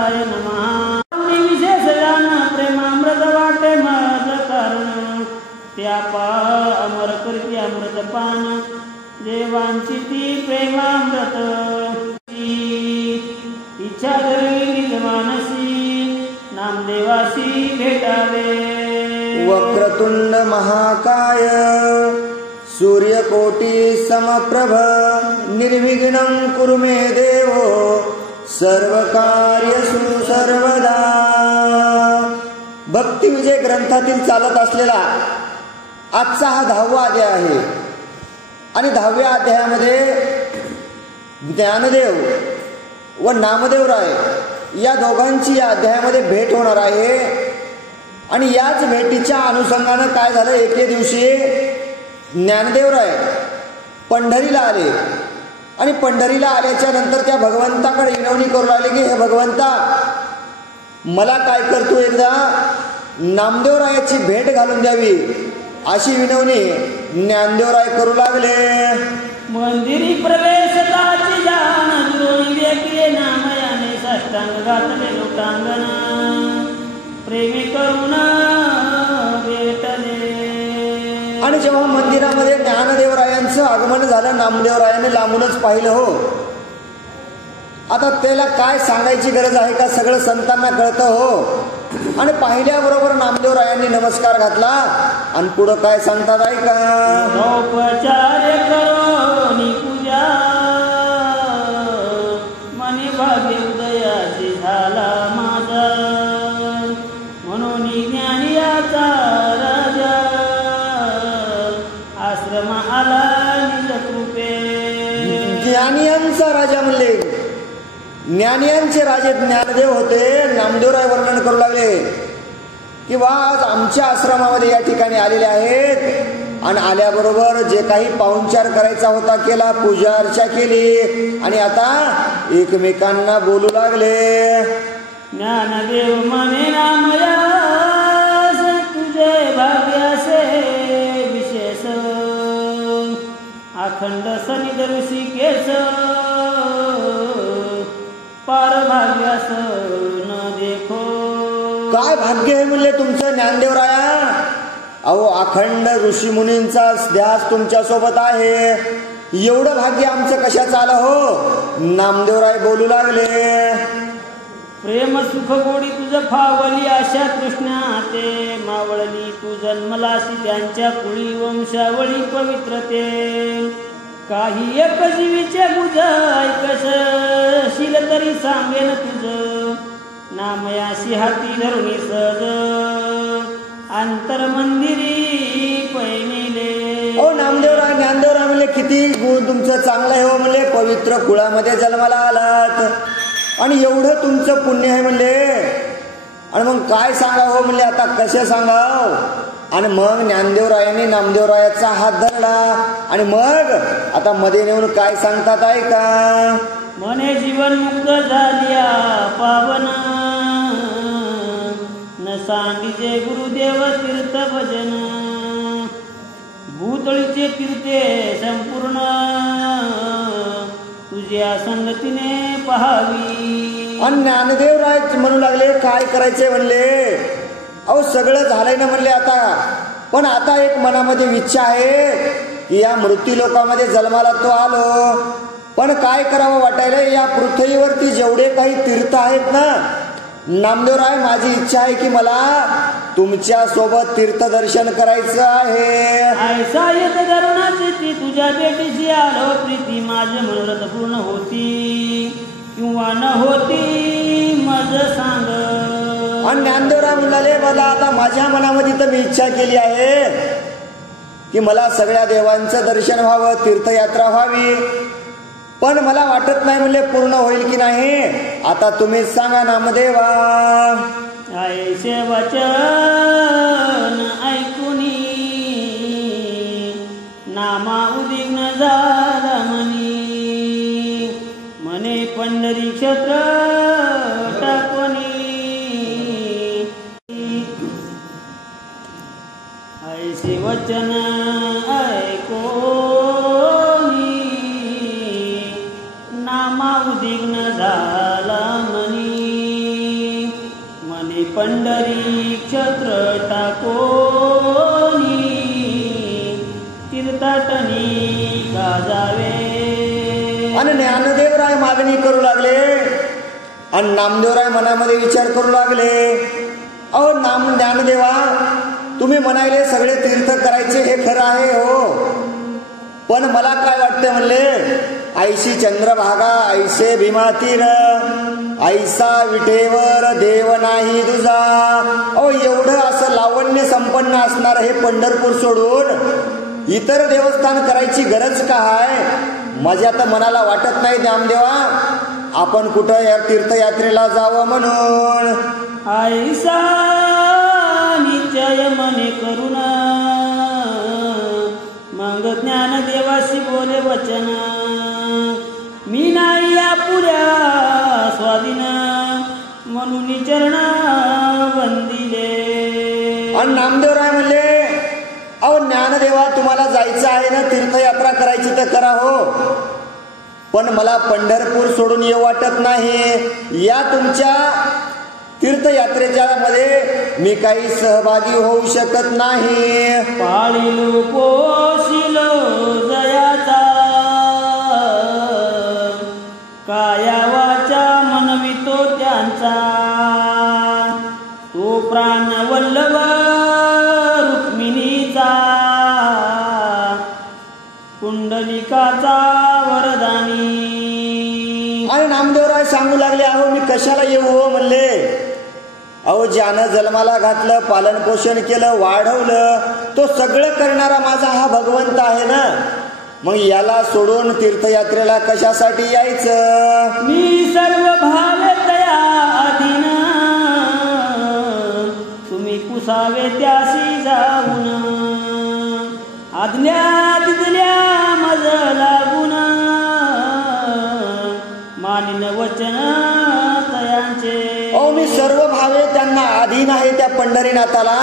गोविंदाय नमः. विशेष जान प्रेमामृत वाटे मज कारण त्या अमर करती अमृत पान देवांची ती प्रेमामृत इच्छा धरली मानसी नामदेवासी भेटावे. वक्रतुंड महाकाय सूर्यकोटी समप्रभ निर्विघ्नं कुरु मे देवो सर्वकार्येषु सर्वदा. भक्ती विजय ग्रंथातील चालत असलेला आजचा हा 10वा अध्याय आहे आणि 10व्या अध्यायामध्ये ज्ञानदेव व नामदेवराय या दोघांची या अध्यायामध्ये भेट होणार आहे. आणि याच भेटीच्या अनुषंगानं काय झालं, एके दिवशी ज्ञानदेवराय पंढरीला आले आणि पंढरीला आल्याच्या नंतर त्या भगवंताकडे विनवणी करू लागले की हे भगवंता, मला काय करतो एकदा नामदेवरायाची भेट घालून द्यावी, अशी विनवणी ज्ञानदेवराय करू लागले. मंदिरी प्रवेशताची जाण दुरोणी व्यक्ती नामयाने साष्टांग घातले लोटांगण प्रेमी करुण भेटले. आणि जेव्हा मंदिरामध्ये ज्ञानदेवरायांचं आगमन झालं, नामदेवरायाने लांबूनच पाहिलं. हो, आता त्याला काय सांगायची गरज आहे का, सगळं संतांना कळतं. हो, आणि पाहिल्याबरोबर नामदेवरायांनी नमस्कार घातला आणि पुढं काय सांगतात ऐका. औपचार्य करोनी पूजा मनी भाग्य उदयाची झाला माझा म्हणून ज्ञानियाचा राजा आश्रम आला निज कृपे. ज्ञानियांचा राजा म्हणले, ज्ञानियांचे राजे ज्ञानदेव होते. नामदेवराय वर्णन करू लागले की वा, आज आमच्या आश्रमामध्ये या ठिकाणी आलेले आहेत आणि आल्याबरोबर जे काही पाहुणचार करायचा होता केला, पूजा अर्चा केली आणि आता एकमेकांना बोलू लागले. ज्ञानदेव म्हणे नामयास तुझे भाग्यासे विशेष अखंड सनिध ऋषिकेश पार भाग्यास न देखो. काय भाग्य आहे म्हणले तुमचं ज्ञानदेवराया, अहो अखंड ऋषी मुनींचा ध्यास तुमच्या सोबत आहे, एवढं भाग्य आमचं कशाचं आलं. हो, नामदेवराय बोलू लागले. प्रेम सुख गोडी तुझ फावली आशा कृष्णा ते मावळली तू जन्मलासी त्यांच्या कुळी वंशावळी पवित्रते. काही एक जीवीचे बुज ऐकशील तरी सांगेन तुझ नामयाशी हाती धरुणी सहज अंतर मंदिरी पैनिले. ओ नामदेवराय, ज्ञानदेवराय म्हणले किती गुण तुमचं चांगलं आहे. हो म्हणले, पवित्र कुळामध्ये जन्माला आलात आणि एवढं तुमचं पुण्य आहे म्हणले. आणि मग काय सांगा हो म्हणले, आता कसे सांगाव. आणि मग ज्ञानदेवरायांनी नामदेवरायाचा हात धरला आणि मग आता मध्ये नेऊन काय सांगतात ऐका. मने जीवन मुक्त झालिया पावन न सांगिजे गुरुदेव तीर्थ भजन भूतळीचे तीर्थे संपूर्ण तुझ्या संगतीने पहावी. आणि ज्ञानदेवराय म्हणू लागले काय करायचे म्हणले. अहो सगळं झालंय ना म्हणले आता, पण आता एक मनामध्ये इच्छा आहे की या मृत्यू लोकामध्ये जन्माला तो आलो, पण काय करावं वाटायला, या पृथ्वीवरती जेवढे काही तीर्थ आहेत ना नामदेवराय, माझी इच्छा आहे की मला तुमच्या सोबत तीर्थदर्शन करायचं आहे. ऐसा येत धरणाची तुझ्या भेटीशी आलो प्रीती माझं मनोरथ पूर्ण होती किंवा न होती मज सांग. आणि ज्ञानदेवराय म्हणाले, मला आता माझ्या मनामध्ये तर मी इच्छा केली आहे की मला सगळ्या देवांचं दर्शन व्हावं, तीर्थयात्रा व्हावी, पण मला वाटत नाही म्हणले पूर्ण होईल की नाही. आता तुम्हीच सांगा नामदेवा. ऐसे वचन ऐकुनी नामा उदिग्न झाला म्हणे पंढरी क्षेत्र टाकवनी. ऐसे वचन ऐकोनी नामा उदिग्न झाला म्हणी पंढरी क्षत्र टाकोनी तीर्थाटनी का जावे. आणि ज्ञानदेवराय मागणी करू लागले आणि नामदेवराय मनामध्ये विचार करू लागले, अहो ज्ञानदेवा, तुम्ही म्हणाले सगळे तीर्थ करायचे हे खरं आहे हो, पण मला काय वाटतं म्हणले, ऐशी चंद्रभागा ऐसे भीमातीर ऐसा विठेवर देव नाही तुझा. अहो एवढं असं लावण्य संपन्न असणार हे पंढरपूर सोडून इतर देवस्थान करायची गरज का आहे. माझ्या तर मनाला वाटत नाही नामदेवा आपण कुठं या तीर्थयात्रेला जावं म्हणून. ऐसा निश्चय मने करुणा मग ज्ञानदेवाशी बोले वचन, मी नाही या पुऱ्या स्वाधीन म्हणून चरणा वंदिले. आणि नामदेवराय म्हणले, अहो ज्ञानदेवा तुम्हाला जायचं आहे ना तीर्थयात्रा करायची तर करा हो, पण मला पंढरपूर सोडून येऊ वाटत नाही. या तुमच्या तीर्थयात्रेच्या मध्ये मी काही सहभागी होऊ शकत नाही. पाळिलो पोशिलो जयाचा काया वाचा मनवितो त्यांचा, तो प्राण वल्लभ रुक्मिणीचा पुंडलिकाचा वरदानी. आणि नामदेवराय सांगू लागले, अहो मी कशाला येऊ हो म्हणले, अहो ज्यानं जन्माला घातलं पालन पोषण केलं वाढवलं तो सगळं करणारा माझा हा भगवंत आहे ना, मग याला सोडून तीर्थयात्रेला कशासाठी यायचं. मी सर्व भावे तया अधीन तुम्ही पुसावे त्याशी जाऊन, आज्ञा दिल्या मज लागून मानिन वचन तयांचे. अहो मी सर्व भावे त्यांना अधीन आहे त्या पंढरीनाथाला.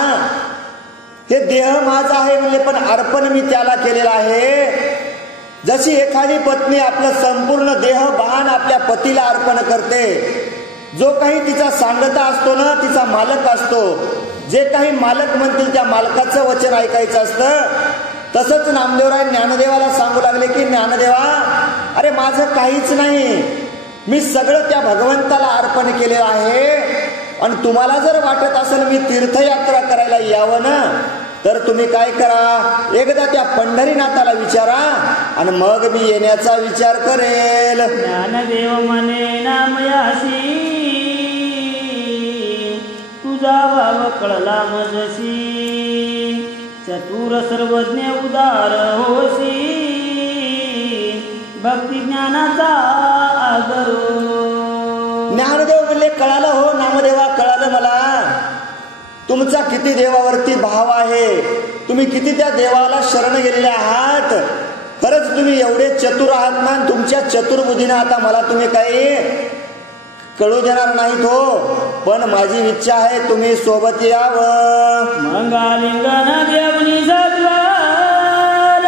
हे देह माझा आहे म्हणले पण अर्पण मी त्याला केलेला आहे. जशी एखादी पत्नी आपलं संपूर्ण देह बाण आपल्या पतीला अर्पण करते, जो काही तिचा सांगता असतो ना तिचा मालक असतो, जे काही मालक म्हणतील त्या मालकाचं वचन ऐकायचं असतं. तसंच नामदेवराय ज्ञानदेवाला सांगू लागले की ज्ञानदेवा, अरे माझं काहीच नाही, मी सगळं त्या भगवंताला अर्पण केलेलं आहे. आणि तुम्हाला जर वाटत असेल मी तीर्थयात्रा करायला यावं ना, तर तुम्ही काय करा, एकदा त्या पंढरीनाथाला विचारा आणि मग मी येण्याचा विचार करेल. ज्ञानदेव म्हणे नामयाशी तुझा भाव कळला मजशी, चतुर सर्वज्ञ उदार होशी, भक्ती ज्ञानाचा आदरो. ज्ञानदेव म्हणले, कळालं हो नामदेवा, कळालं मला तुमचा किती देवावरती भाव आहे, तुम्ही किती त्या देवाला शरण गेलेले आहात. खरंच तुम्ही एवढे चतुर आहात ना, तुमच्या चतुर्बुद्धीनं आता मला तुम्ही काही कळू देणार नाहीत हो, पण माझी इच्छा आहे तुम्ही सोबत यावं. मंगालिंगन देवनी सद्वार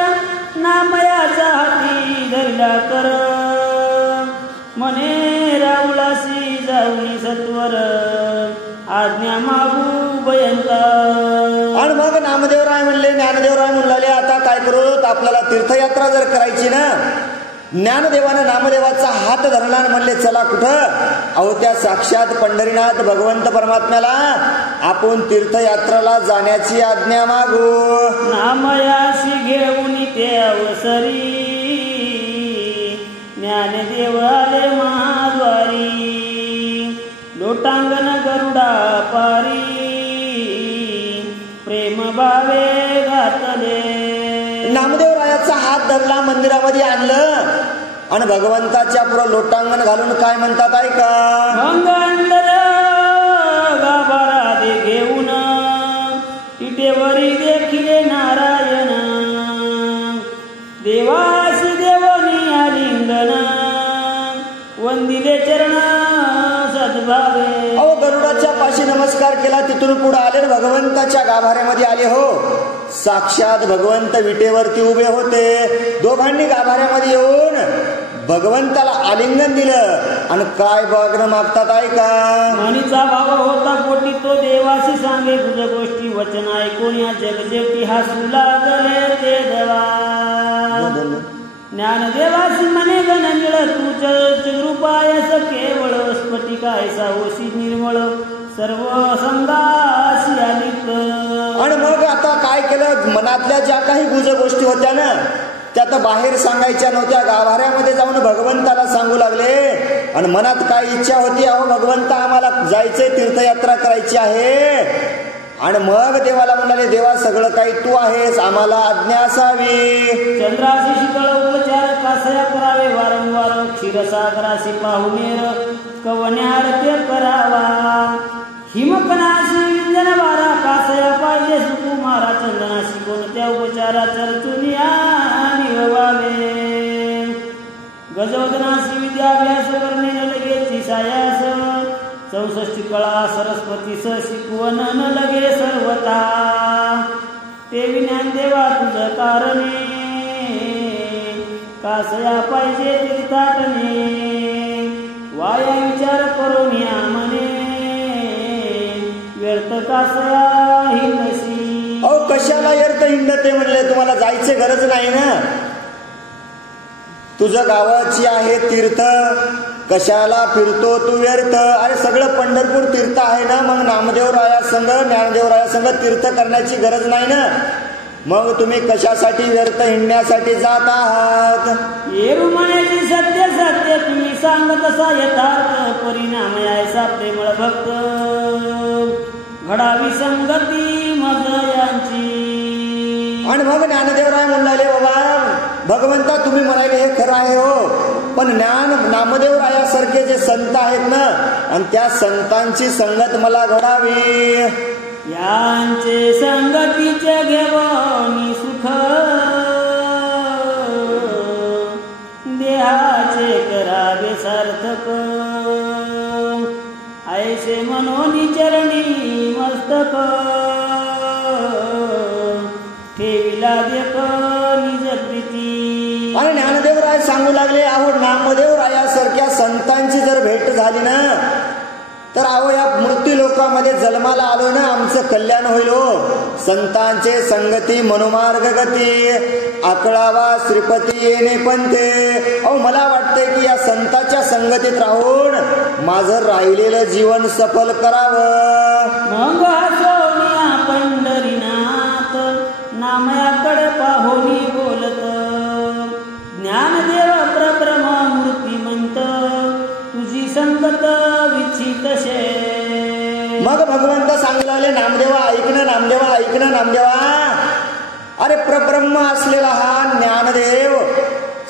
नामयाचा हाती धरला कर, म्हणे राऊलासी जाऊनी सत्वर आज्ञा मागू भयंकर. आणि मग नामदेवराय म्हणले, ज्ञानदेवराय म्हणले आता काय करू, आपल्याला तीर्थयात्रा जर करायची ना, ज्ञानदेवानं नामदेवाचा हात धरला म्हणले चला कुठं, अहो त्या साक्षात पंढरीनाथ भगवंत परमात्म्याला आपण तीर्थयात्रेला जाण्याची आज्ञा मागू. नामयाशी घेऊन ते अवसरी ज्ञानदेव आले महाद्वारी, लोटांगण गरुडा पारी प्रेम भावे घातले. नामदेवरायाचा हात धरला, मंदिरामध्ये आणलं आणि भगवंताच्या पुढं लोटांगण घालून काय म्हणतात ऐका. मंगंदर गाभारा दे घेऊन तिटेवरी देखिले नारायण, देवासी देवनी आलिंगन वंदिले चरण सद्भावे. अहो गरुडाच्या पाशी नमस्कार केला, तिथून पुढे आले भगवंताच्या गाभाऱ्यामध्ये आले हो. साक्षात भगवंत विटेवरती उभे होते, दोघांनी गाभाऱ्यामध्ये येऊन भगवंताला आलिंगन दिलं आणि काय बघणं मागतात ऐका. मनीचा भाव होता पोटी तो देवाशी सांगे तुझ गोष्टी वचन ऐकून या जगजेवटी हसू लागले ते देवा. ज्ञानदेवासी म्हणे गणनिळ तुझ कृपायस केवळ स्फटिकायसा होशी निर्मळ सर्व संगासी आलित. आणि मग आता काय केलं, मनातल्या ज्या काही गुज गोष्टी होत्या ना त्या तर बाहेर सांगायच्या नव्हत्या, गाभाऱ्यामध्ये जाऊन भगवंताला सांगू लागले. आणि मनात काय इच्छा होती, अहो भगवंता आम्हाला जायचंय, तीर्थयात्रा करायची आहे. आणि मग देवाला म्हणाले, देवा सगळं काही तू आहेस, आम्हाला आज्ञा असावी. चंद्राशी शीतळ उपचार कासया करावे वारंवार क्षीरसागराशी पाहुणेर कवन्यारते करावा. हिमकणाशी विंजन वारा कासया पाहिजे सुकुमारा चंदनाशी कोणत्या उपचारा चर्चुनिया निवावे. गजवदनाशी विद्याभ्यास करणे न लगेची सायास 64 कळा सरस्वतीस शिकवण न लगे सर्वता. ते विज्ञान देवा तुझ कारणे कासया पाहिजे तीर्थाटने. वाया विचार करून या मने व्यर्थ कासया हिंदसी. अहो कशाला व्यर्थ हिंडते म्हणले, तुम्हाला जायचे गरज नाही ना, तुझं गावाची आहे तीर्थ, कशाला फिरतो तू व्यर्थ. अरे सगळं पंढरपूर तीर्थ आहे ना, मग नामदेवराया संघ ज्ञानदेवराया संघ तीर्थ करण्याची गरज नाही ना, मग तुम्ही कशासाठी व्यर्थ हिंडण्यासाठी जात आहात. येरू म्हणायची सत्य सत्य तुम्ही सांगत असा यथार्थ परिणाम यायचा प्रेमळ भक्त घडावी संगती मज यांची. आणि मग ज्ञानदेवराय म्हणाले, बाबा भगवंता तुम्ही म्हणाले हे खरं आहे हो, पण ज्ञान नामदेवरायासारखे जे संत आहेत ना, आणि त्या संतांची संगत मला घडावी. यांचे संगतीचे घेवनी सुख देहाचे करावे सार्थक. ऐसे मनोनी चरणी मस्तक ठेविला देख निज प्रीती. आणि ज्ञानदेवराय सांगू लागले, अहो नामदेवरायासारख्या संतांची जर भेट झाली ना तर अहो या मृत्यू लोकांमध्ये जन्माला आलो ना आमचं कल्याण होईल हो. संतांचे संगती मनोमार्ग गती आकळावा श्रीपती येणे पंथे. अहो मला वाटतंय की या संतांच्या संगतीत राहून माझं राहिलेलं जीवन सफल करावं. मग सोनिया पंढरीनाथ नामयाकडे पाहोनी बोलत ज्ञानदेव प्रब्रह्म मूर्तिमंत तुझी संगत विचित शे. मग भगवंत सांगू लागले, नामदेवा ऐकणं, नामदेवा ऐकणं, नामदेवा. अरे प्रब्रह्म असलेला हा ज्ञानदेव,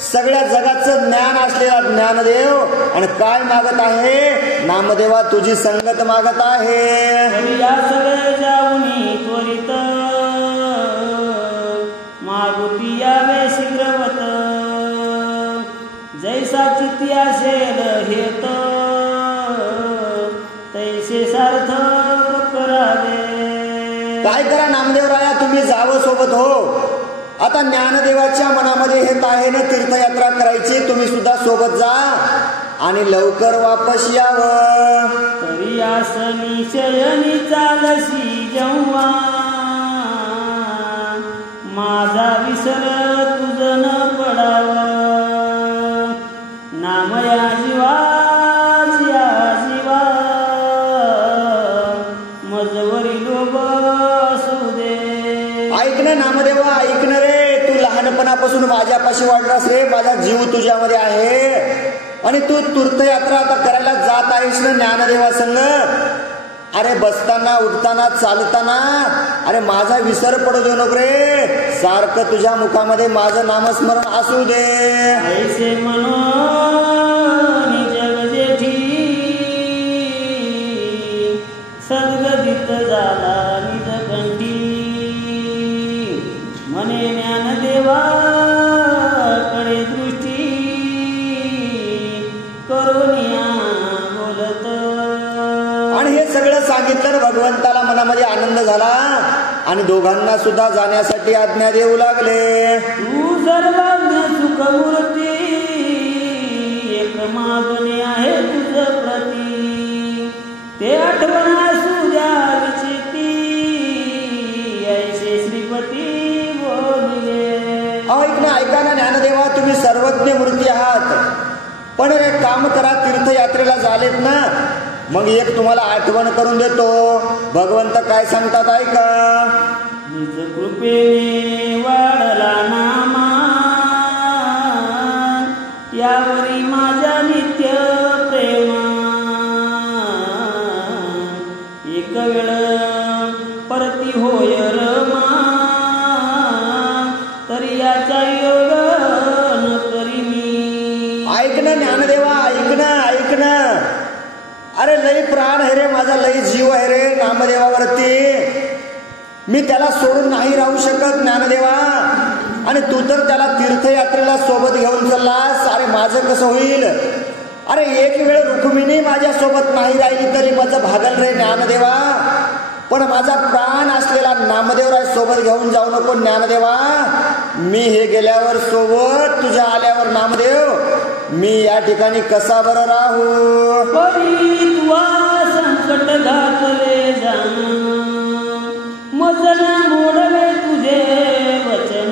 सगळ्या जगाचं ज्ञान असलेला ज्ञानदेव, आणि काय मागत आहे, नामदेवा तुझी संगत मागत आहे. या सगळे जाऊनी त्वरित मागुती यावे शीघ्रवत जैसा चित्ती असेल हेत तैसे सार्थक करावे. काय करा नामदेवराया, तुम्ही जावं सोबत हो. आता ज्ञानदेवाच्या मनामध्ये हेत आहे ना तीर्थयात्रा करायची, तुम्ही सुद्धा सोबत जा आणि लवकर वापस यावं. तरी आसनी शयनी चालसी जेव्हा माझा विसर तुझ न पडावा. नामया जीवा जीवा मजवरी लोभ असू दे. ऐक ना नामदेवा, ऐक ना रे, तू लहानपणापासून माझ्यापाशी वाढलास रे, माझा जीव तुझ्यामध्ये आहे आणि तू तीर्थयात्रा आता करायला जात आहेस ना ज्ञानदेवा संग. अरे बसताना उठताना चालताना अरे माझा विसर पडू देऊ नको रे, सारखं तुझ्या मुखामध्ये माझं नामस्मरण असू दे. ऐसे मनो जग जेठी सद्गदित झाला निज कंठी मने ज्ञानदेवा कडे दृष्टी करुनिया बोलत. आणि हे सगळं सांगितलं भगवंताला मनामध्ये आनंद झाला आणि दोघांना सुद्धा जाण्यासाठी आज्ञा देऊ लागले. तू सर्वज्ञ सुखमूर्ती ऐका ना ज्ञानदेवा, तुम्ही सर्वज्ञ मूर्ती आहात, पण एक काम करा, तीर्थयात्रेला झालेत ना, मग एक तुम्हाला आठवण करून देतो. भगवंत काय सांगतात ऐका. निज कृपेने वाढला नामा, यावरी माझ्या नित्य प्रेमा. एक वेळ परती होय रमा, तरी याच्या योग न करी मी. ऐक ना ज्ञानदेवा, ऐक ना, ऐक ना. अरे लई प्राण आहे रे माझा, लई जीव आहे रे नामदेवावरती. मी त्याला सोडून नाही राहू शकत ज्ञानदेवा. आणि तू तर त्याला तीर्थयात्रेला सोबत घेऊन चाललास. अरे माझं कसं होईल. अरे एक वेळ रुक्मिणी माझ्या सोबत नाही राहिली तरी माझं भागल रे ज्ञानदेवा. पण माझा प्राण असलेला नामदेवराय सोबत घेऊन जाऊ नको ज्ञानदेवा. मी हे गेल्यावर सोबत, तुझ्या आल्यावर नामदेव मी या ठिकाणी कसा बरं राहू. तुवा संकट घातले जाण, मजन मोडले तुझे वचन.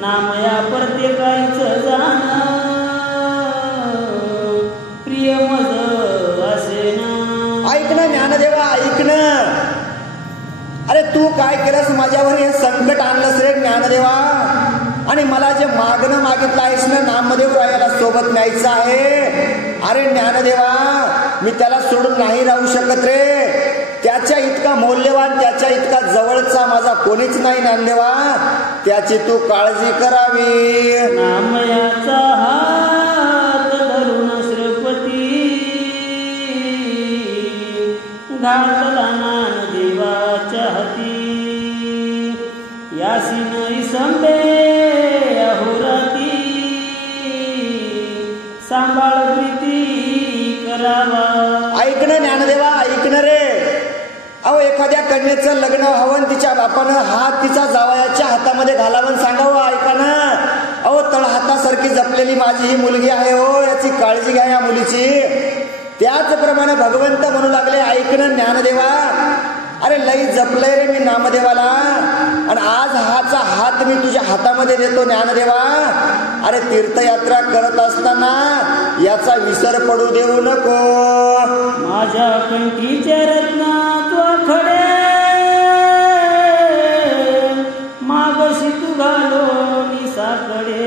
नामया प्रत्येकाच जाण, प्रिय मज असे ना. ऐक ना ज्ञानदेवा, ऐक ना. अरे तू काय केलंस, माझ्यावर हे संकट आणलंस रे ज्ञानदेवा. आणि मला जे मागणं मागितलं आहेस ना नामदेव रायाला सोबत न्यायचं आहे. अरे ज्ञानदेवा, मी त्याला सोडून नाही राहू शकत रे. त्याच्या इतका मौल्यवान, त्याच्या इतका जवळचा माझा कोणीच नाही ज्ञानदेवा. त्याची तू काळजी करावी. नामयाचा हात धरून श्रीपती, घातला ज्ञानदेवाच्या हाती. यासी नाही संबे अहोराती, सांभाळ प्रीती करावा. ऐक ना ज्ञानदेवा, ऐक ना रे. अहो एखाद्या कन्येचं लग्न हवं, तिच्या बापानं हात तिचा जावयाच्या हातामध्ये घालावं सांगावं. ऐका ना. अहो तळहातासारखी जपलेली माझी ही मुलगी आहे हो, याची काळजी घ्या या मुलीची. त्याचप्रमाणे भगवंत म्हणू लागले, ऐक ना ज्ञानदेवा. अरे लई जपलंय रे मी नामदेवाला. आणि आज हाचा हात मी तुझ्या हातामध्ये देतो ज्ञानदेवा. अरे तीर्थयात्रा करत असताना याचा विसर पडू देऊ नको. माझ्या कंठीचे रत्ना खडे, मागशी तू घालो निसाकडे.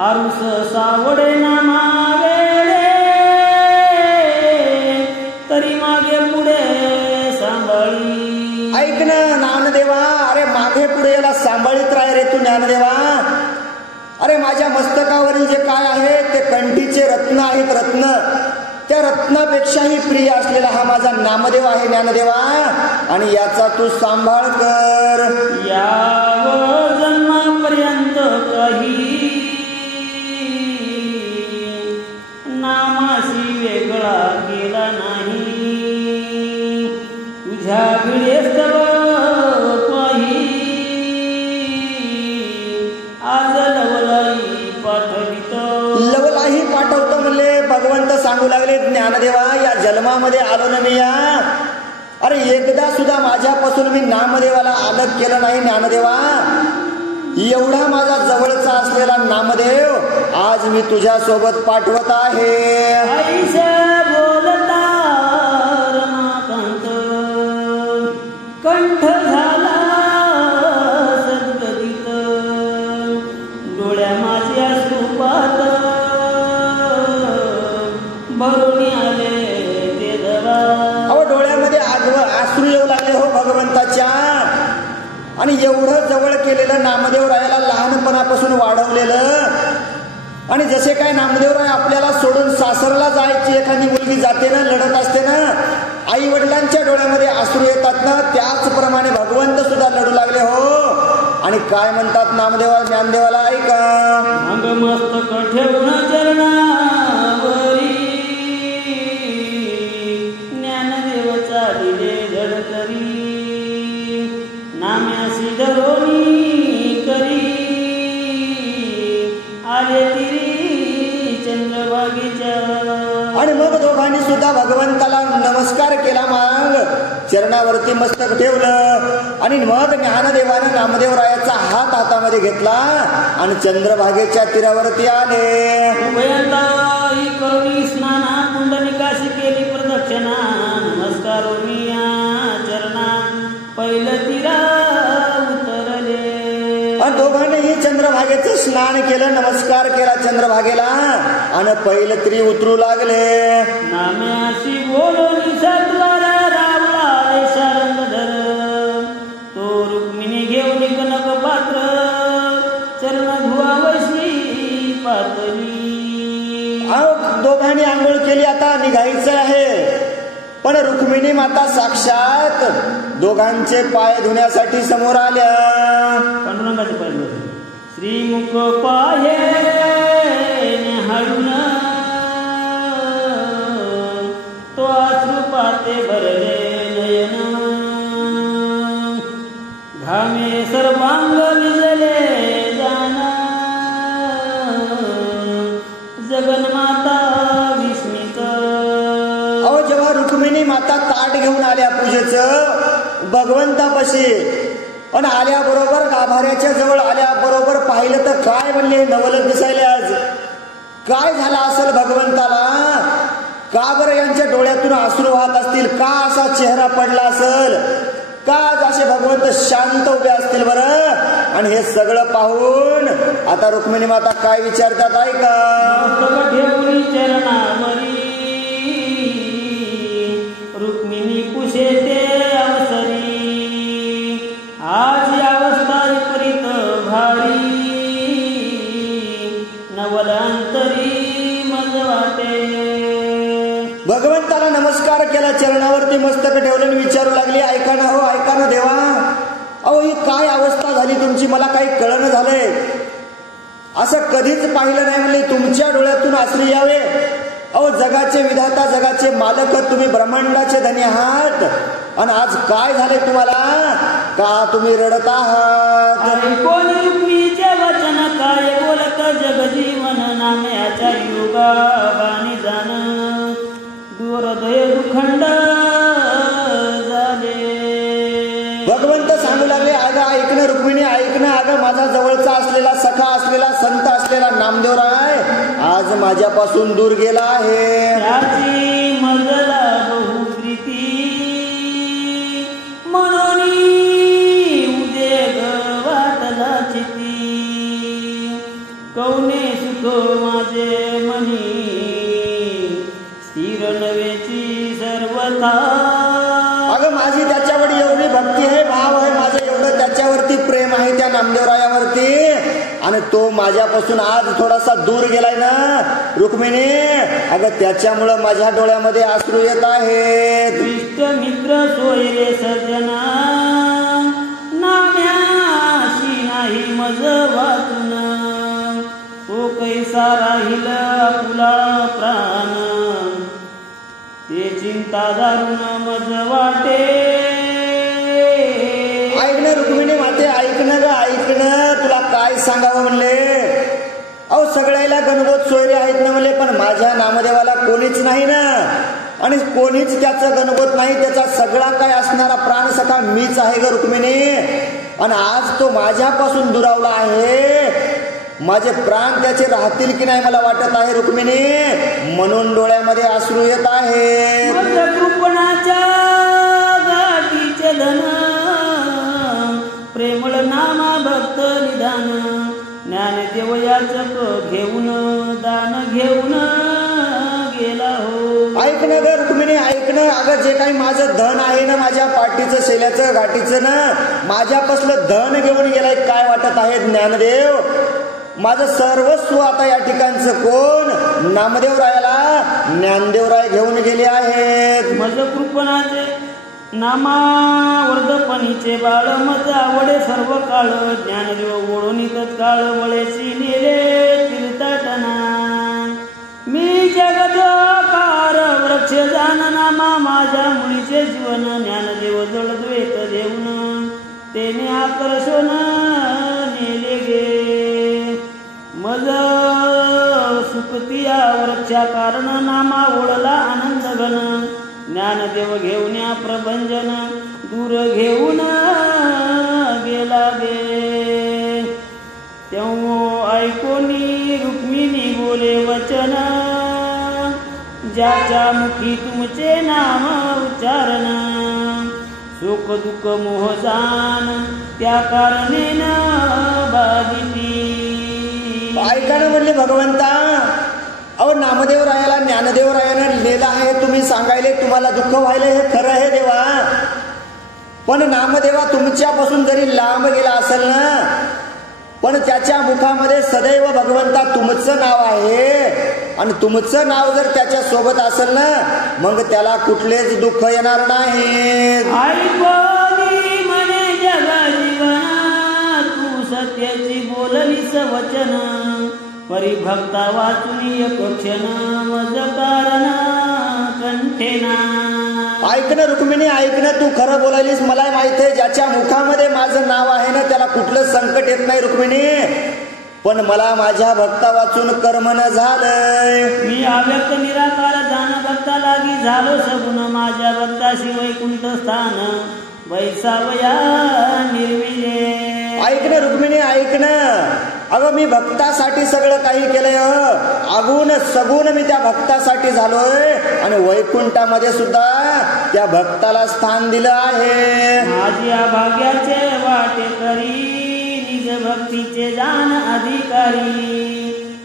आरुस सावडे नामा वेळे, तरी मागे पुढे सांभाळी. ऐक ना ज्ञानदेवा. अरे मागे पुढे याला सांभाळीत राह रे तू ज्ञानदेवा. अरे माझ्या मस्तकावरील जे काय आहे ते कंठीचे रत्न आहेत, रत्न. त्या रत्नापेक्षाही प्रिय असलेला हा माझा नामदेव आहे ज्ञानदेवा. आणि याचा तू सांभाळ कर. याव जन्मापर्यंत काही नामाशी वेगळा गेला नाही. तुझ्या विडेस पाही आज लवलाई पाठवितो. लवलाही पाठवतो म्हणले भगवंत सांगू लागले ज्ञानदेवा. या जन्मामध्ये आलो ना मी या. अरे एकदा सुद्धा माझ्यापासून मी नामदेवाला अलग केलं नाही ज्ञानदेवा. एवढा माझा जवळचा असलेला नामदेव आज मी तुझ्या सोबत पाठवत आहे. बोलता रमाकांत, कंठ झाला सद्गदित. डोळ्या माझ्या सुपात भरून आले ते धरा. अहो डोळ्यामध्ये आश्रू येऊ लागले हो भगवंताच्या. आणि एवढं जवळ केलेलं नामदेव रायाला लहानपणापासून वाढवलेलं. आणि जसे काय नामदेवराय आपल्याला सोडून सासरला जायची एखादी मुलगी जाते ना, लढत असते ना, आई वडिलांच्या डोळ्यामध्ये अश्रू येतात ना, त्याचप्रमाणे भगवंत सुद्धा लढू लागले हो. आणि काय म्हणतात नामदेवा ज्ञानदेवाला ऐका. अंग मस्तक ठेवून चरणावरी, ज्ञानदेवचा दिले धडतरी. नाम्यासी धरोनी करी, आले तिरी चंद्रभागीच्या. आणि मग दोघांनी सुद्धा भगवंताला नमस्कार केला, मग चरणावरती मस्तक ठेवलं आणि मग ज्ञानदेवानं नामदेवरायाचा हात हातामध्ये घेतला आणि चंद्रभागेच्या तीरावरती आले. कवी स्नाना पुंडलिकाशी केली प्रदक्षिणा, नमस्कार चरणा पहिलं तीरा उतरले. आणि दोघांनीही चंद्रभागेचं स्नान केलं, नमस्कार केला चंद्रभागेला आणि पहिलं तरी उतरू लागले. नाम्याशी बोलून सत्वारा रावला शारंगधर, तो रुक्मिणी घेऊन कनक पात्र, चरण धुवावशी पातळी. दोघांनी आंघोळ केली, आता निघायचं आहे. पण रुक्मिणी माता साक्षात दोघांचे पाय धुण्यासाठी समोर आल्या. पांडुरंगाचे पाय धुवले. श्रीमुख पाहे हळून तो अश्रू पाते भरले नयन, घामे सर्वांग विजले जाण, जगन्माता विस्मित. जेव्हा रुक्मिणी माता ताट घेऊन आल्या पूजेचं भगवंतापाशी आणि आल्याबरोबर गाभाऱ्याच्या जवळ आल्याबरोबर पाहिलं तर काय म्हणले, नवलच दिसायले. आज काय झालं असेल भगवंताला, का बरं यांच्या डोळ्यातून अश्रू वाहत असतील, का असा चेहरा पडला असेल, का असे भगवंत शांत उभे असतील बरं. आणि हे सगळं पाहून आता रुक्मिणी माता काय विचारतात ऐका. रुक्मिणी कुशे ते अवसरी, आज अवस्था विपरीत भारी, नवलांतरी मज वाटे. भगवंताला नमस्कार केला, चरणावरती मस्तक ठेवलं आणि विचारू लागली, ऐका ना हो, ऐका ना देवा, अहो ही काय अवस्था झाली तुमची, मला काही कळणं झालंय. असं कधीच पाहिलं नाही म्हणले, तुमच्या डोळ्यातून अश्रू यावे. अहो जगाचे विधाता, जगाचे मालक, तुम्ही ब्रह्मांडाचे धनी आहात आणि आज काय झाले तुम्हाला, का तुम्ही रडत आहात. कोणी रुक्मिणीचे वचन काय बोलत, जगजीवन नाम्याच्या युगा बाणी जाण, दूरदय दुखंड झाले. भगवंत सांगू लागले, अगं ऐकणं रुक्मिणी, ऐकणं, अगं माझा जवळचा असलेला, सखा असलेला, संत असलेला नामदेवराय आज माझ्यापासून दूर गेला आहे. त्याची मजला बहुप्रीती, म्हणून उदेग वाटला चिती, कौने सुख माझे मनी, स्थिर नवेची सर्वथा. अगं माझी त्याच्यावर एवढी भक्ती आहे, भाव आहे, माझं एवढं त्याच्यावरती प्रेम आहे त्या नामदेवरायावरती, आणि तो माझ्यापासून आज थोडासा दूर गेलाय ना रुक्मिणी, अगं त्याच्यामुळं माझ्या डोळ्यामध्ये अश्रू येत आहेत. इष्ट मित्र सोयरे सज्जना, नाम्याशी नाही मज वाचून, तो कैसा राहील आपुला प्राण, ते चिंता दारुण मज वाटे. ऐकणं रुक्मिणी माते, ऐकणं ग ऐकणं, तुला काय सांगावं म्हणले. अहो सगळ्याला गणगोत सोयरे आहेत ना म्हणले, पण माझ्या नामदेवाला कोणीच नाही ना, आणि कोणीच त्याचं गणगोत नाही, त्याचा सगळा काय असणारा प्राण सखा मीच आहे ग रुक्मिणी. आणि आज तो माझ्यापासून दुरावला आहे, माझे प्राण त्याचे राहतील की नाही मला वाटत आहे रुक्मिणी, म्हणून डोळ्यामध्ये अश्रू येत आहे. कृपणाच्या गाठीचे धन, प्रेमळ नामा भक्त निदान, ज्ञानदेव याचक घेऊन दान घेऊन गेला हो. ऐकणं ग रुक्मिणी, ऐकणं, अगं जे काही माझं धन आहे ना, माझ्या पाठीचं, शेल्याचं, घाटीचं ना, माझ्यापासलं धन घेऊन गेलाय. काय वाटत आहे ज्ञानदेव, माझं सर्वस्व आता या ठिकाणचं कोण, नामदेवरायाला ज्ञानदेवराय घेऊन गेले आहेत. मज कृपणाचे नामा वर्धपणीचे बाळ, मज आवडे सर्व काळ, ज्ञानदेव ओढून तत्काळ वळेची नेले तीर्थटना. मी जगदकार वृक्ष जाण, नामा माझ्या मुळीचे जीवन, ज्ञानदेव जळ द्वेत देऊन, तेने आकर्षण नेले गे. मज सुख प्रकृतिया वृक्षा कारण नामा ओळला आनंद घन ज्ञानदेव घेऊन प्रभंजन दूर घेऊन गेला गे तेव्हा ऐकोनी रुक्मिणी बोले वचन ज्याच्या मुखी तुमचे नाम उच्चारण सुख दुःख मोह जाण त्या कारणे बाधिती. ऐका ना म्हणले भगवंता, अहो नामदेवरायाला ज्ञानदेवरायानं लिहिलं आहे, तुम्ही सांगायले तुम्हाला दुःख व्हायला, हे खरं आहे देवा. पण नामदेवा तुमच्यापासून जरी लांब गेला असेल ना, पण त्याच्या मुखामध्ये सदैव भगवंता तुमचं नाव आहे आणि तुमचं नाव जर त्याच्या सोबत असेल ना, मग त्याला कुठलेच दुःख येणार नाही. म्हणे जग जीवना तू सत्याची बोललीस वचन परिभक्ता वाचून एक क्षण मज कारण कंठेना. ऐकणं रुक्मिणी, ऐकणं, तू खरं बोलायलीस, मला माहित आहे ज्याच्या मुखामध्ये माझं नाव आहे ना त्याला कुठलं संकट येत नाही रुक्मिणी. पण मला माझ्या भक्ता वाचून कर्म न झालंय. मी अव्यक्त निराकार जाण भक्ता लागी झालो सगुण माझ्या भक्ताशी वैकुंठ स्थान वैसावया निर्मिले. ऐकणं रुक्मिणी, ऐकणं, अगं मी भक्तासाठी सगळं काही केलंय, अगून सगुण मी त्या भक्तासाठी झालोय आणि वैकुंठामध्ये सुद्धा त्या भक्ताला स्थान दिलं आहे. माझ्या भाग्याचे वाटे करी निज भक्तीचे जाण अधिकारी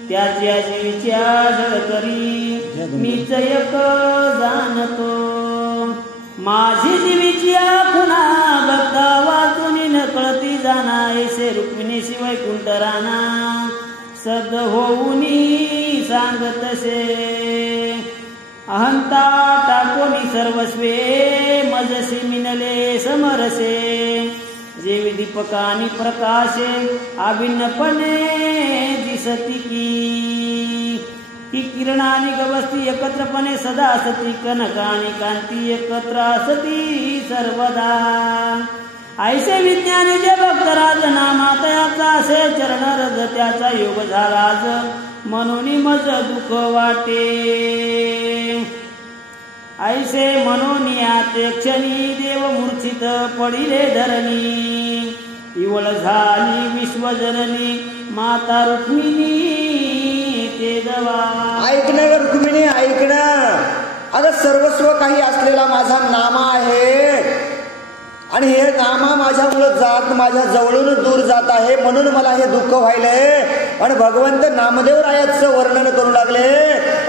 त्याच्या जीवीच्या जड करी मीच एक जाणतो. माझी जीवीची खुणा भक्ता वाचून नकळती जाणा ऐसे रुक्मिणी शिवाय कुंठ राणा सद होऊन सांगतसे. अहंता टाकोनी सर्वस्वे मजसी मिनले समरसे जेवी दीपकानी प्रकाशे अभिन्नपणे दिसती की किरणानी गवस्ती एकत्रपणे सदा असती कनकानी कांती एकत्र असती सर्वदा. ऐसे विज्ञानी जे भक्तराज नामात याचा असे चरण रज त्याचा योग झाला आज म्हणून मज दुःख वाटे. ऐसे म्हणून ते क्षणी देव मूर्छित पडिले धरणी इवळ झाली विश्वजननी माता रुक्मिणी ते दवा. ऐकणं रुक्मिणी, ऐकणं, अगं सर्वस्व काही असलेला माझा नामा आहे आणि हे नामा माझ्यामुळं माझ्या जवळून दूर जात आहे म्हणून मला हे दुःख व्हायलंय. आणि भगवंत नामदेवरायाचं वर्णन करू लागले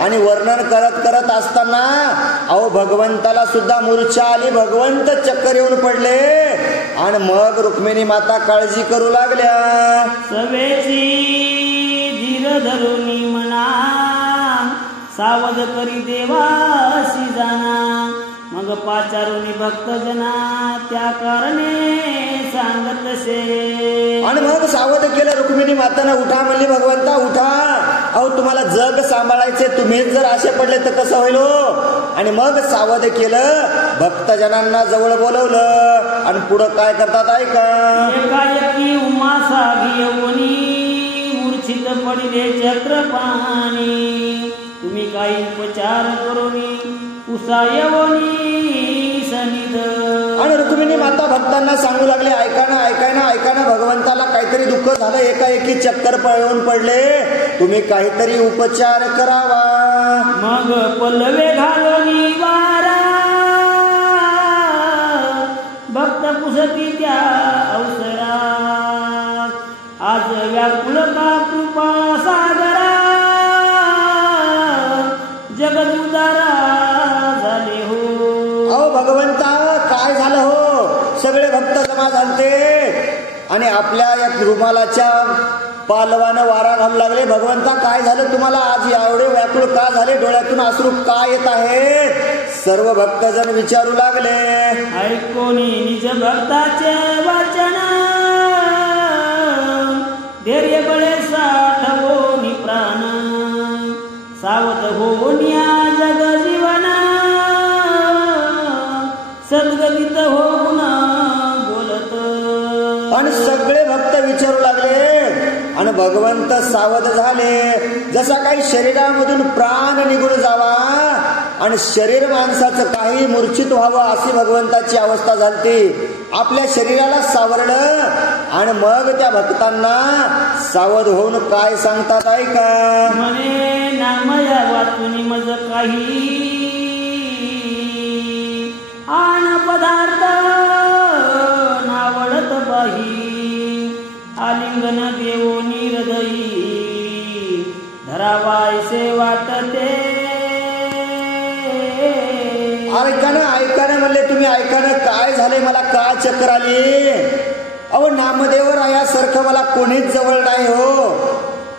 आणि वर्णन करत करत असताना अहो भगवंताला सुद्धा मूर्छा आली, भगवंत चक्कर येऊन पडले आणि मग रुक्मिणी माता काळजी करू लागल्या. सवेची धीर धरुनी मना सावध करी देवासी जाना मग पाचारुनी भक्तजना त्या कारणे सांगतसे. आणि मग सावध केलं रुक्मिणी मातानं. उठा म्हणली भगवंता, उठा, अहो तुम्हाला जग सांभाळायचे, तुम्हीच जर असे पडले तर कसं होईल. आणि मग सावध केलं, भक्तजनांना जवळ बोलवलं आणि पुढं काय करतात ऐका. एकाएकी उमासा घेऊनी मूर्छित पडिले चक्रपाणी तुम्ही काही उपचार करोनी उसायवनी सनिध. आणि रुक्मिणी माता भक्तांना सांगू लागले, ऐका ना, ऐका ना, ऐका ना, भगवंताला काहीतरी दुःख झालं, एकाएकी चक्कर येऊन पडले, तुम्ही काहीतरी उपचार करावा. मग पल्लवे घालोनी वारा भक्त पुसती त्या अवसरा आज व्याकुळ का कृपा सागरा जगद उदारा झाले हो. अहो भगवंता काय झालं हो, सगळे भक्त जमा झालते आणि आपल्या या रुमालाच्या पालवानं वारा घालू लागले. भगवंता काय झालं तुम्हाला, आज एवढे व्याकुळ का झाले, डोळ्यातून अश्रू का येत आहे. सर्व भक्तजन विचारू लागले. ऐकोनी निज भक्ताचे वचन धैर्य बळे साठवोनी प्राण सावध होऊनिया जग जीवना सद्गतीत होऊन बोलत. आणि सगळे भक्त विचारू लागले आणि भगवंत सावध झाले. जसा काही शरीरामधून प्राण निघून जावा आणि शरीर माणसाचं काही मूर्छित व्हावं अशी भगवंताची अवस्था झाली. आपल्या शरीराला सावरलं आणि मग त्या भक्तांना सावध होऊन काय सांगतात ऐका. म्हणे नामया वाचून मज काही आन पदार्थ नावडत बाही आलिंगन देवो निरदयी धरावायसे वाटते. ऐका ना म्हणले तुम्ही ऐका ना, काय झाले मला का चक्कर आली. अहो नामदेव रायासारखं मला कोणीच जवळ नाही हो.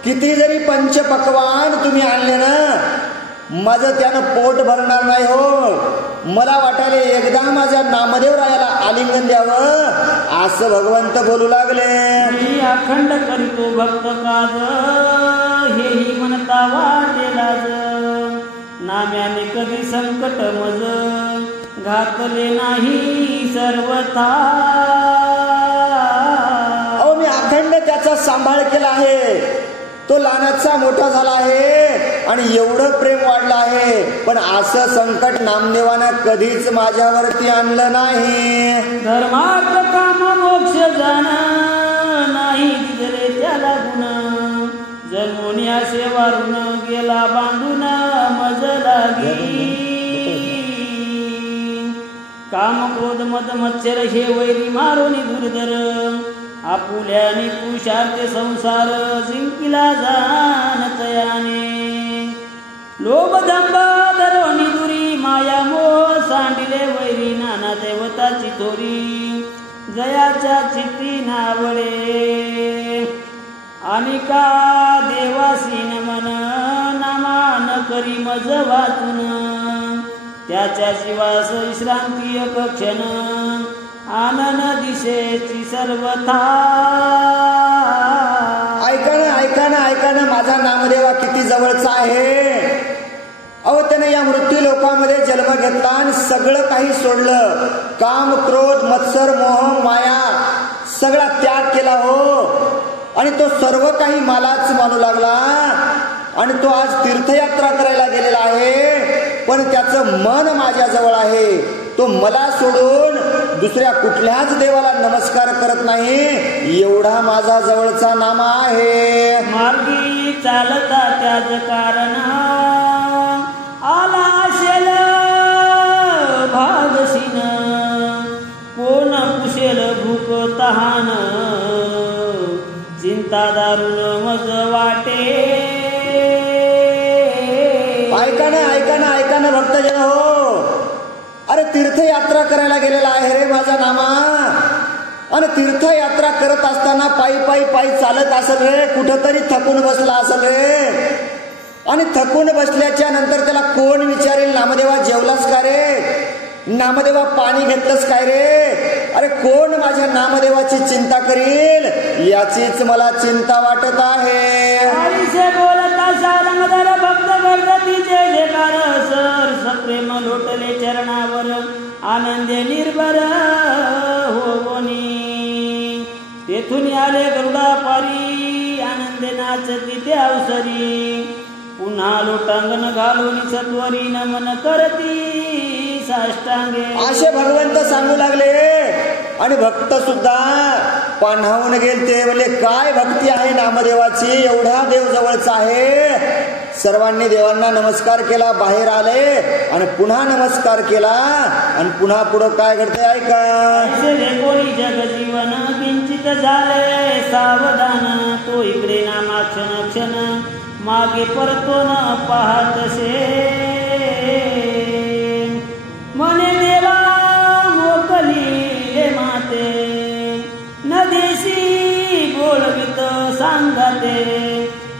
किती जरी पंचपक्वान तुम्ही आणले ना माझं त्यानं पोट भरणार नाही हो. मला वाटायला एकदा माझ्या नामदेव रायाला आलिंगन द्यावं असं भगवंत बोलू लागले. मी अखंड करीतो भक्त काज हेही म्हणता वाटेलाज नाम्याने कधी संकट मज घातले नाही सर्वथा. अहो मी अखंड त्याचा सांभाळ केला आहे. तो लहानाचा मोठा झाला आहे आणि एवढं प्रेम वाढलं आहे, पण असं संकट नामदेवानं कधीच माझ्यावरती आणलं नाही. धर्मार्थ काम मोक्ष जाणा नाही दिले त्याला गुण जन्मोनी असे वारून गेला बांधून मज लागी. काम क्रोध मद मत्सर हे वैरी मारोनी दुर्धर आपुल्याने पुरुषार्थ संसार जिंकिला जाणतयाने. लोभ दंभ धरोनी दुरी माया मोह सांडिले वैरी नाना देवताची थोरी जयाच्या चित्ती नावळे. अनिका देवासी नमन नामान करी मज वाचून त्याच्या शिवास विश्रांती एक क्षण आनन दिशेची सर्वथा. ऐका ना माझा नामदेवा किती जवळचा आहे. अहो त्याने या मृत्यू लोकांमध्ये जन्म घेतला आणि सगळं काही सोडलं. काम क्रोध मत्सर मोह माया सगळा त्याग केला हो. आणि तो सर्व काही मलाच मानू लागला आणि तो आज तीर्थयात्रा करायला गेलेला आहे, पण त्याचं मन माझ्याजवळ आहे. तो मला सोडून दुसऱ्या कुठल्याच देवाला नमस्कार करत नाही, एवढा माझा जवळचा नामा आहे. मार्गी चालता त्याच कारण आला असेल भागसीन कोण पुसेल भूक तहान चिंता दारुण मज वाटे. ऐका ना भक्तजन हो. अरे तीर्थयात्रा करायला गेलेला आहे रे माझा नामा. आणि तीर्थयात्रा करत असताना पायी चालत असेल रे, कुठंतरी थकून बसला असेल रे. आणि थकून बसल्याच्या नंतर त्याला कोण विचारेल नामदेवा जेवलास का रे, नामदेवा पाणी घेतलंस काय रे. अरे कोण माझ्या नामदेवाची चिंता करील याचीच मला चिंता वाटत आहे. भक्त गर्दतीचे जेकार सर सप्रेम लोटले चरणावर आनंदे निर्भर होवनी. तेथून आले गरुडा पारी आनंदे नाचती ते अवसरी. पुन्हा लोटांगण घालून सत्वरी नमन करती साष्टांगे. असे भगवंत सांगू लागले आणि भक्त सुद्धा पाण्याहून गेलते. बोले काय भक्ती आहे नामदेवाची, एवढा देव जवळचा आहे. सर्वांनी देवांना नमस्कार केला, बाहेर आले आणि पुन्हा नमस्कार केला आणि पुन्हा पुढं काय घडतंय ऐका. कोणी जग जीवन किंचित झाले सावधान तो इकडे नामा क्षण क्षण मागे परतो न पाहतसे. मने देवा मोकली माते नदेशी बोलवित सांगते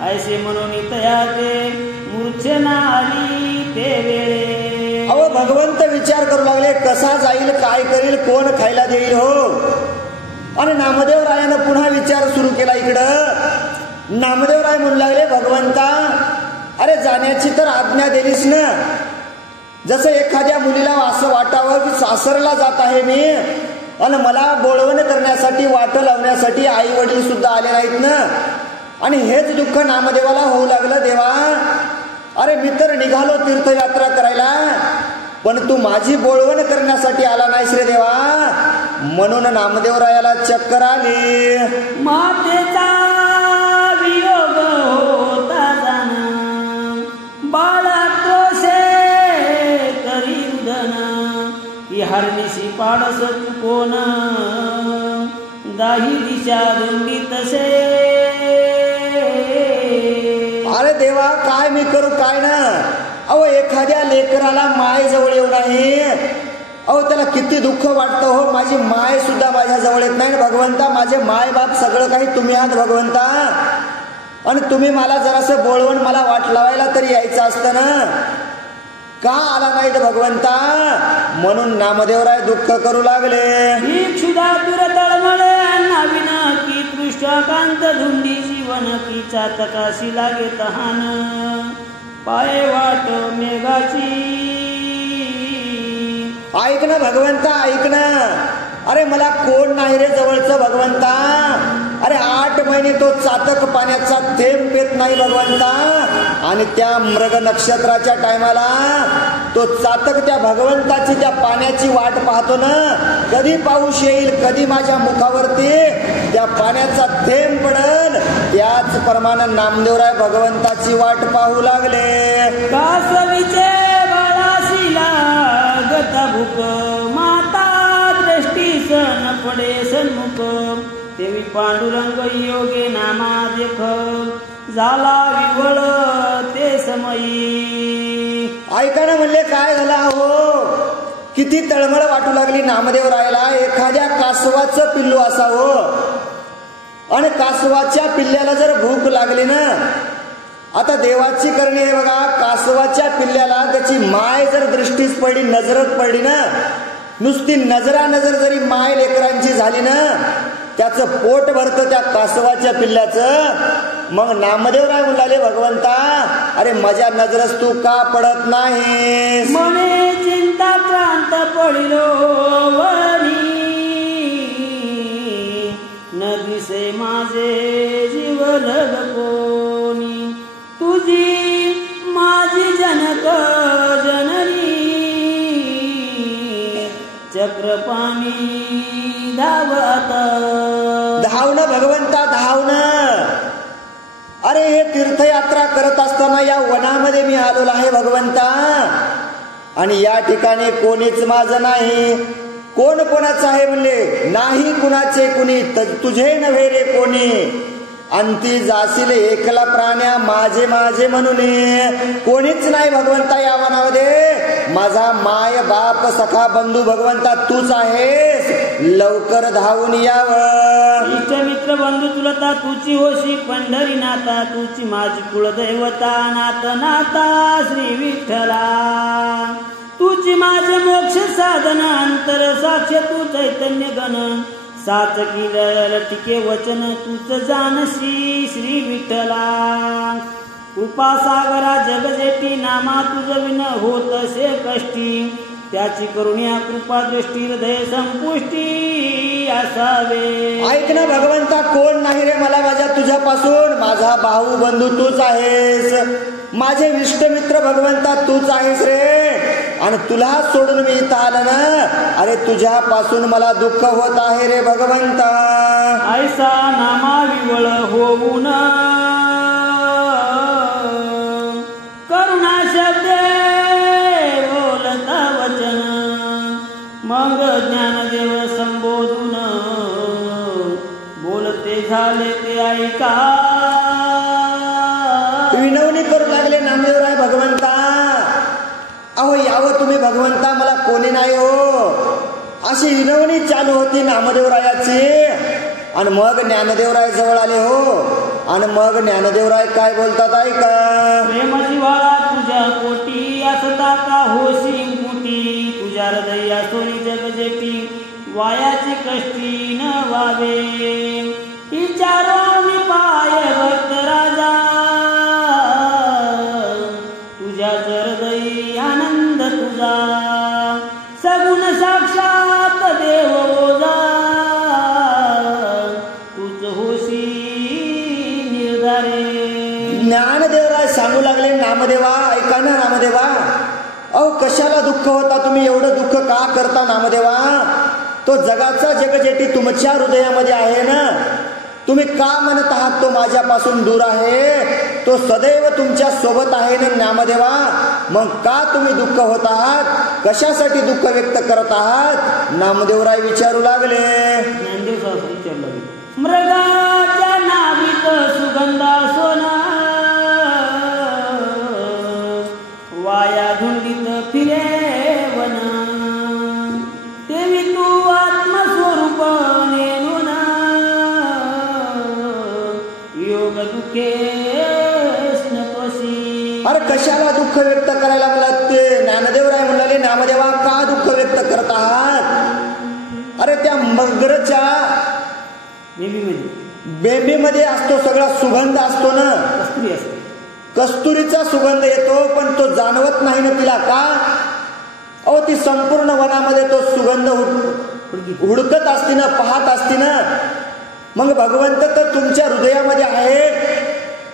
ऐसे म्हणून तया ते मूर्छना आली ते वेळे. अहो भगवंत विचार करू लागले कसा जाईल, काय करील, कोण खायला देईल हो. आणि नामदेव रायानं पुन्हा विचार सुरू केला इकडं. नामदेव राय म्हणू लागले भगवंता अरे जाण्याची तर आज्ञा दिलीस ना. जसं एखाद्या मुलीला असं वाटावं की सासरला जात आहे मी आणि मला बोलवण करण्यासाठी वाट लावण्यासाठी आई वडील सुद्धा आले नाहीत ना. आणि हेच दुःख नामदेवाला होऊ लागलं. देवा, अरे मी तर निघालो तीर्थयात्रा करायला, पण तू माझी बोळवण करण्यासाठी आला नाहीस रे देवा. म्हणून नामदेवरायाला चक्कर आली. मातेचा वियोग होता जाना, बाळा क्रोशे करी रुदन, की हरनिशी पाडस चुकोन, दाही दिशा दोंडी तसे. अरे देवा, काय मी करू काय ना. अहो एखाद्या लेकराला माय जवळ येऊ नाही, अहो त्याला किती दुःख वाटतं हो. माझी माय सुद्धा माझ्या जवळ येत नाही भगवंता. माझे माय बाप सगळं काही तुम्ही आहात भगवंता. आणि तुम्ही मला जरासं बोलवून मला वाट लावायला तरी यायचं असतं ना. का आला नाहीत भगवंता. म्हणून नामदेवराय दुःख करू लागले. ही क्षुधा दुरतळमळे नाविना, की दृष्टाकांत धुंडी जीवन, की चातकाशी लागे तहान, पाय वाट मेघाची. ऐक ना भगवंता, ऐक ना. अरे मला कोण नाही रे जवळचं भगवंता. अरे 8 महिने तो चातक पाण्याचा थेंब पेत नाही भगवंता. आणि त्या मृग नक्षत्राच्या टायमाला तो चातक त्या भगवंताची त्या पाण्याची वाट पाहतो ना. कधी पाऊस येईल, कधी माझ्या मुखावरती त्या पाण्याचा थेंब पडल. त्याचप्रमाणे नामदेवराय भगवंताची वाट पाहू लागले. कासवीचे बाळाशी लागता भूक, माता दृष्टीस न पडे सन्मुख, देवी पांडुरंग योगे नामा देख, झाला विवळ ते समयी. ऐका ना म्हणले, काय झालं हो. किती तळमळ वाटू लागली नामदेवरायला. एखाद्या कासवाचं पिल्लू असावं, आणि कासवाच्या पिल्ल्याला जर भूक लागली ना. आता देवाची करणी आहे बघा. कासवाच्या पिल्ल्याला त्याची माय जर दृष्टीस पडली, नजरत पडली ना, नुसती नजर जरी माय लेकरांची झाली ना, त्याचं पोट भरतं त्या कासवाच्या पिल्ल्याचं. मग नामदेवराय म्हणाले, भगवंता अरे माझ्या नजरस तू का पडत नाही. मने चिंता क्रांत पडिलो वनी, न दिसे माझे जीवलग कोणी, तुझी माझी जनक जननी, चक्रपाणी धावत. धावणं भगवंता धावणं. अरे हे तीर्थयात्रा करत असताना या वनामध्ये मी आलेलो आहे भगवंता. आणि या ठिकाणी कोणीच माझं नाही. कोण कोणाचं आहे म्हणले, नाही कुणाचे कुणी, तुझे नव्हे रे कोणी. अंती जाशील एकला प्राण्या माझे माझे म्हणून. कोणीच नाही भगवंता या वनामध्ये. माझा माय बाप सखा बंधू भगवंता तूच आहेस. लवकर धावून यावं. इष्ट मित्र बंधू तुलता तुची होशी, पंढरी नाता तुची माझी कुळदैवता. नाथ नाता श्री विठ्ठला, तुची माझे मोक्ष साधन. अंतर साक्ष तू चैतन्य गण, साच किल टिके वचन तूच जानसी श्री विठ्ठला. कृपा सागरा जगजेटी, नामा तुझ विन होत से कष्टी. त्याची करुण्या कृपा दृष्टी हृदय संपुष्टी असावे. ऐक ना भगवंता, कोण नाही रे मला माझ्या तुझ्यापासून. माझा भाऊ बंधू तूच आहेस. माझे इष्ट मित्र भगवंता तूच आहेस रे. आणि तुला सोडून मी इथं आलं ना, अरे तुझ्यापासून मला दुःख होत आहे रे भगवंता. ऐसा नामा विवळ होऊन, करुणा शब्दे बोलता वचन, मग ज्ञानदेव संबोधून, बोलते झाले ते ऐका. विनवणी करू लागले नामदेवराय भगवंता. अहो यावं तुम्ही भगवंता, मला कोणी नाही हो. अशी विनवणी चालू होती नामदेवरायाची. आणि मग ज्ञानदेवराय जवळ आले हो. आणि मग ज्ञानदेवराय काय बोलतात ऐका. प्रेम जिव्हाळा तुझ्या पोटी, असता का होशी मुठी. तुझ्या हृदया सोनी जगजेटी, वायाची कष्टी न व्हावे. विचारो मी पाय भक्त राजा, तुझ्या हृदयी आनंद तुझा. सगुण साक्षात देव ओजा, तूच होशी निर्धारी. ज्ञानदेवराय सांगू लागले, नामदेवा ऐका ना नामदेवा, अहो कशाला दुःख होता, तुम्ही एवढं दुःख का करता नामदेवा? तो जगाचा जगजेटी तुमच्या हृदयामध्ये आहे ना, तुम्ही का म्हणत आहात तो माझ्यापासून दूर आहे? तो सदैव तुमच्या सोबत आहे ना नामदेवा, मग का तुम्ही दुःख होत आहात? कशासाठी दुःख व्यक्त करत आहात? नामदेवराय विचारू लागले. ज्ञानदेव विचारू लागले, मृगाच्या नाभित सुगंधा सोना, वाया धुंडीत फिरेवन, तेवी तू आत्मस्वरूप नेनुन, योग दुःखे स्नतोषी. अरे कशाला दुःख व्यक्त करायला लागलात? ते ज्ञानदेवराय म्हणाले, नामदेवा का दुःख व्यक्त करत आहात? अरे त्या मगरच्या बेबीमध्ये असतो सगळा सुगंध असतो ना, कस्तुरी असते, कस्तुरीचा सुगंध येतो, पण तो जाणवत नाही ना तिला का? अहो ती संपूर्ण वनामध्ये तो सुगंध हुडकत असती ना, पाहत असती ना. मग भगवंत तर तुमच्या हृदयामध्ये आहे,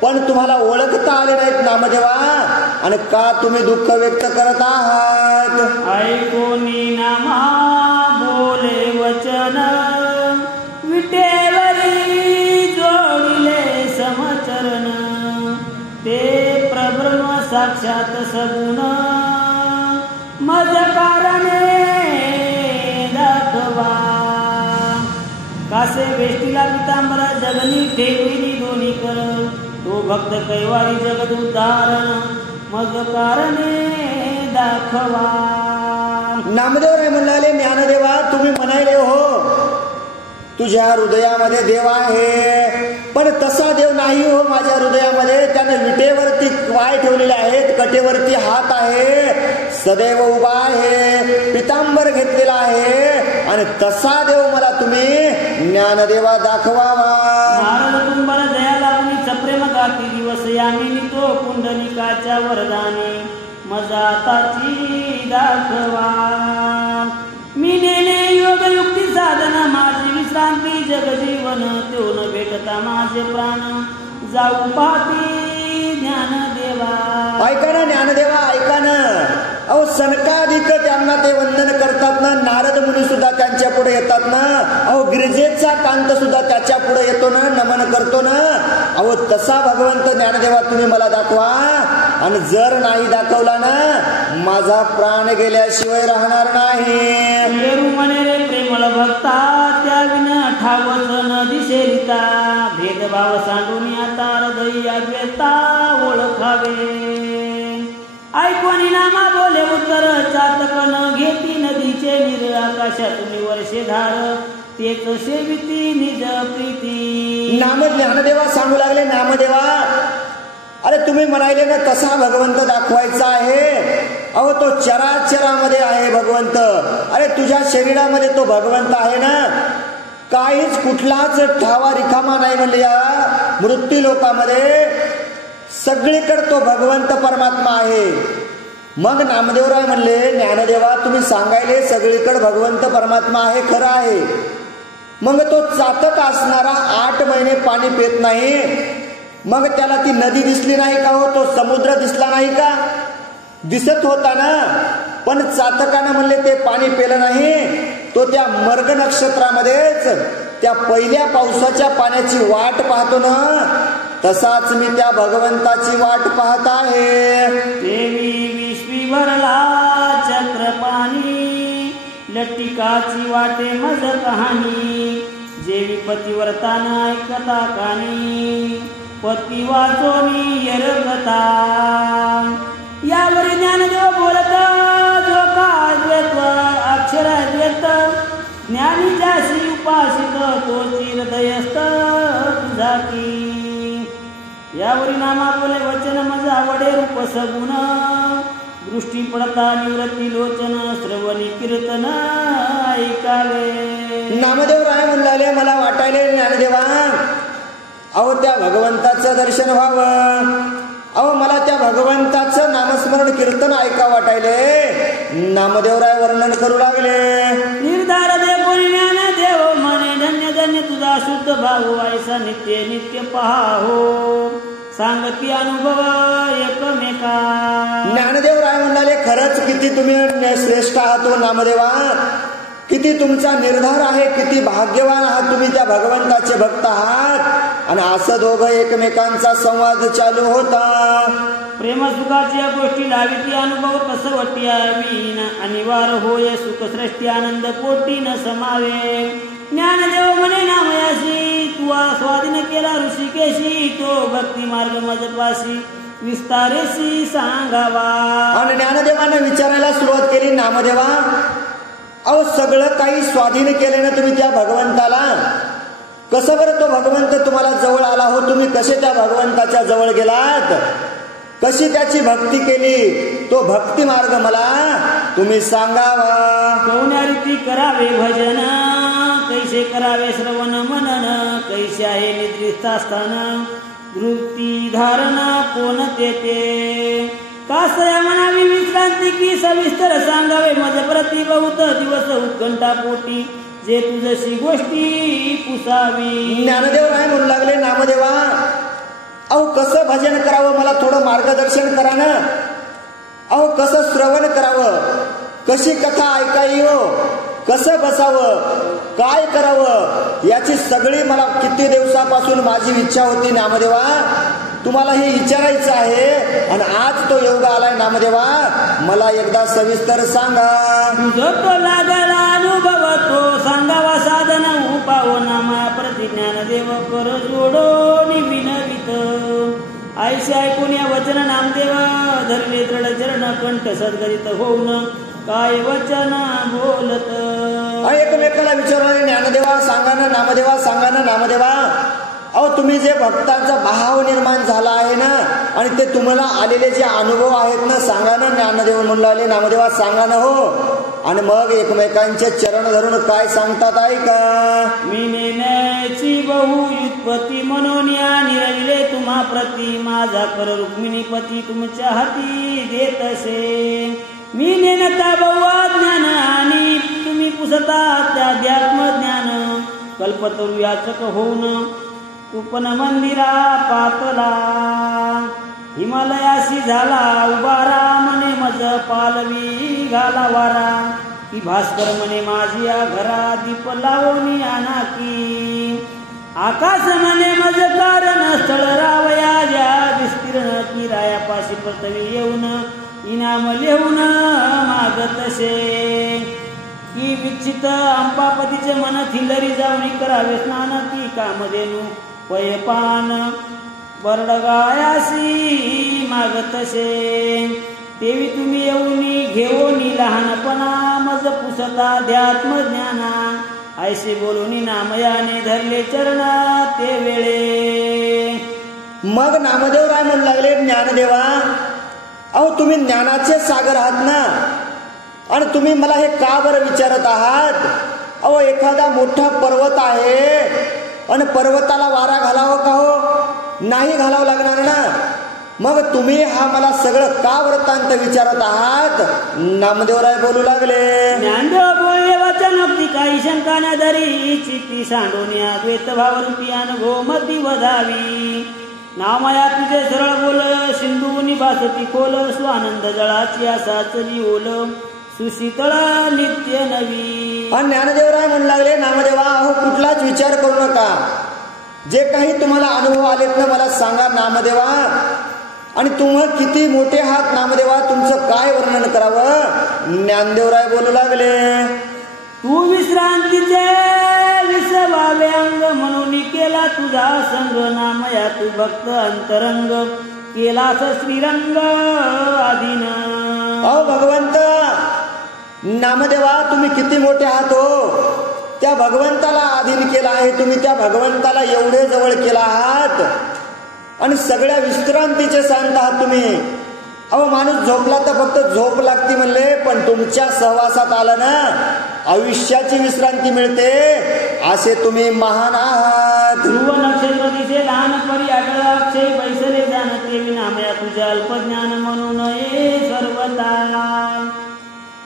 पण तुम्हाला ओळखता आले नाहीत नामदेवा, आणि का तुम्ही दुःख व्यक्त करत आहात? ऐकोनी नामा बोले वचन, विटेवरी जोडिले समचरण, ते प्रब्रह्म साक्षात सगुण, मज कारणे दाखवा. कासे वेष्टीला पितांबरा जगनी ठेविली दोन्ही कर, तो भक्त कैवारी जगद उद्धारण, मग कारणे दाखवा. नामदेवराय म्हणाले, ज्ञानदेवा तुम्ही म्हणाले हो तुझ्या हृदयामध्ये देव आहे, पण तसा देव नाही हो माझ्या हृदयामध्ये. त्याने विटेवरती पाय ठेवलेले आहेत, कटेवरती हात आहे, सदैव उभा आहे, पितांबर घेतलेला आहे, आणि तसा देव मला तुम्ही ज्ञानदेवा दाखवावा. नारद तुंबर दया लागली सप्रेम गाती दिवस, यामिनी तो पुंडलिकाच्या वरदाने, मजाताची दाखवा. मी नेने योग युक्ती साधना, माझी विश्रांती जगजीवन, तो न भेटता माझे प्राण, जाऊ पाहती ज्ञानदेवा. ऐका ना ज्ञानदेवा ऐका ना. अहो सनकाधिक त्यांना ते वंदन करतात ना, नारद मुनी सुद्धा त्यांच्या पुढे येतात ना, अहो गिरिजेचा कांत सुद्धा त्याच्या पुढे येतो ना, नमन करतो ना. अहो तसा भगवंत ज्ञानदेवा तुम्ही मला दाखवा, आणि जर नाही दाखवला ना माझा प्राण गेल्याशिवाय राहणार नाही. म्हणे रे प्रेमळ भक्ता, त्या विना ठावत न दिसेरिता, भेदभाव सांडून आता हृदय अद्वैता ओळखावे. ऐकोनी नामा बोले उत्तर, चातक न घेती नदीचे नीर, आकाशातून वर्षे धार, तेच सेविती निज प्रीती. नाम ज्ञानदेवा सांगू लागले, नामदेवा अरे तुम्ही म्हणाले ना तसा भगवंत दाखवायचा आहे. अहो तो चराचरामध्ये आहे भगवंत. अरे तुझ्या शरीरामध्ये तो भगवंत आहे ना, काहीच कुठलाच ठावा रिकामा नाही म्हणले. या मृत्यू लोकामध्ये सगळीकडे तो भगवंत परमात्मा आहे. मग नामदेवराय म्हणले, ज्ञानदेवा तुम्ही सांगायले सगळीकडे भगवंत परमात्मा आहे, खरं आहे. मग तो चातक असणारा 8 महिने पाणी पित नाही, मग त्याला ती नदी दिसली नाही का हो, तो समुद्र दिसला नाही का? दिसत होता ना, पण चातकानं म्हणले ते पाणी पेलं नाही. तो त्या मर्ग नक्षत्रामध्येच त्या पहिल्या पावसाच्या पाण्याची वाट पाहतो ना, तसाच मी त्या भगवंताची वाट पाहत आहे. देवी विश्वी भरला चक्र पाणी, लट्टिकाची वाटे मज कहाणी, जेवी पतिव्रताना ऐकता कानी, पती वाचोनी यरगता. यावर ज्ञानदेव बोलत, जो का अद्वैत अक्षर अद्वैत, ज्ञानी जासी उपासित, तो हृदयस्थ तुझा की. यावरी नामा बोले वचन मज आवडे रूप सगुण, दृष्टी पडता निवृत्ती लोचन, श्रवणी कीर्तन ऐकावे. नामदेव राय म्हणले, मला वाटायले ज्ञानदेवा अहो त्या भगवंताचं दर्शन व्हावं, अहो मला त्या भगवंताचं नामस्मरण कीर्तन ऐका वाटायले. नामदेवराय वर्णन करू लागले. निर्धार दे कोणी ज्ञान देव म्हणे, धन्य धन्य तुझा शुद्ध भाऊ, ऐसा नित्य नित्य पहाहो. सांगती अनुभव एकमेका. ज्ञानदेवराय म्हणाले, खरंच किती तुम्ही श्रेष्ठ आहात हो नामदेवा, किती तुमचा निर्धार आहे, किती भाग्यवान आहात तुम्ही, त्या भगवंताचे भक्त आहात. आणि असं दोघं एकमेकांचा संवाद चालू होता. प्रेमसुखाच्या गोष्टी लाविती अनुभव कसवटी आवीन, अनिवार्य होय सुखसृष्टी आनंद पोटी न समावे. ज्ञानदेव म्हणे नामयासी, तू स्वाधीन केला ऋषिकेशी, तो भक्ती मार्ग मजपाशी विस्तारेशी सांगावा. आणि ज्ञानदेवानं विचारायला सुरुवात केली, नामदेवा अहो सगळं काही स्वाधीन केले ना तुम्ही त्या भगवंताला, कसं बरं तो भगवंत तुम्हाला जवळ आला हो, तुम्ही कसे त्या भगवंताच्या जवळ गेलात, कशी त्याची भक्ती केली, तो भक्ती मार्ग मला तुम्ही सांगावा. कोण्या रीती करावे भजन, कैसे करावे श्रवण मनन, कैसे आहे निद्रिस्तास्थान वृत्ती धारण कोण तेते. कासया म्हणावी विश्रांती की सविस्तर सांगावे मज प्रति बहुत दिवस उत्कंठा पोटी, जे तुझशी गोष्टी पुसावी. ज्ञानदेवराय म्हणू लागले, नामदेवा अहो कसं भजन करावं मला थोडं मार्गदर्शन करा ना. अहो कसं श्रवण करावं, कशी कथा ऐकावी हो, कसं बसावं, काय करावं, याची सगळी मला किती दिवसापासून माझी इच्छा होती नामदेवा, तुम्हाला हे विचारायचं आहे. आणि आज तो योग आलाय नामदेवा, मला एकदा सविस्तर सांगा. तुझं तो लागला अनुभव तो सांगावा साधन उपाव नामा प्रतिज्ञान देव कर जोडो विनवित. ऐसे ऐकून या वचन नामदेव धरले दृढ चरण कंठ सद्गरित होऊन काय वचन बोलत. एकमेकाला विचारले, ज्ञानदेवा सांगा ना, नामदेवा सांगा ना. नामदेवा अहो तुम्ही जे भक्तांचा भाव निर्माण झाला आहे ना, आणि ते तुम्हाला आलेले जे अनुभव आहेत ना, सांगा ना. ज्ञानदेव म्हणू लागले, नामदेवा सांगा ना हो. आणि मग एकमेकांचे चरण धरून काय सांगतात ऐका. मी नेण्याची बहु युत्पत्ती म्हणून या निरविले तुम्हा प्रती, माझा कर रुक्मिणीपती तुमच्या हाती देत असे. मी नेनता बहु ज्ञान आणि तुम्ही पुसता त्याध्यात्म ज्ञान, कल्पतरू याचक होऊन उपन मंदिरा पातला. हिमालयाशी झाला उभारा, म्हणे मज पालवी घाला वारा, की भास्कर म्हणे माझी या घरा दीप लावणी आणा की. आकाश म्हणे मज कारण स्थळ रावया, ज्या विस्तीर्ण की रायापाशी पृथ्वी येऊन इनाम लिहून मागतसे. की विक्षित अंबापतीचे मन थिल्लरी जाऊन करावे स्नान, ती कामधेनू पयपान बरडगायासी मागतसे. देवी तुम्ही येऊनी घेऊनी लहानपणा, मज पुसता ध्यात्म ज्ञाना, ऐसे बोलूनी नामयाने धरले चरण ते वेळे. मग नामदेवराय म्हणू लागले, ज्ञानदेवा अहो तुम्ही ज्ञानाचे सागर आहात ना, आणि तुम्ही मला हे का बरं विचारत आहात. अहो एखादा मोठा पर्वत आहे आणि पर्वताला वारा घालावं का हो, नाही घालावं लागणार ना. मग तुम्ही हा मला सगळं का वृत्तांत विचारत आहात. नामदेवराय बोलू लागले, ज्ञानदेव बोलले वचन अगदी काही शंका न धरी, चित्ती सांडोन्या द्वैत भावरूपी अनुभव मती वधावी. नामया तुझे सरळ बोल, सिंधू निभासती खोल, स्वानंद जळाची असा चली ओल, सुशीतळ नित्य नवी. आणि ज्ञानदेवराय म्हणू लागले, नामदेवा अहो कुठलाच विचार करू नका, जे काही तुम्हाला अनुभव आलेत ना मला सांगा नामदेवा. आणि तुम्ही किती मोठे आहात नामदेवा, तुमचं काय वर्णन करावं. ज्ञानदेवराय बोलू लागले, तू विश्रांतीचे विसवावे अंग, म्हणून केला तुझा संग. नामया तू भक्त अंतरंग, केलास श्रीरंग आधीन. अहो भगवंत नामदेवा तुम्ही किती मोठे आहात हो, त्या भगवंताला अधीन केला आहे तुम्ही, त्या भगवंताला एवढे जवळ केला आहात, आणि सगळ्या विश्रांतीचे संत आहात तुम्ही. अहो माणूस झोपला तर फक्त झोप लागती म्हणले, पण तुमच्या सहवासात आलं ना आयुष्याची विश्रांती मिळते, असे तुम्ही महान आहात. ध्रुव नक्षत्र दिसे लहान परी आढळा, अक्षय बैसले जाणते विनामया तुझे अल्पज्ञान म्हणून ये सर्वता.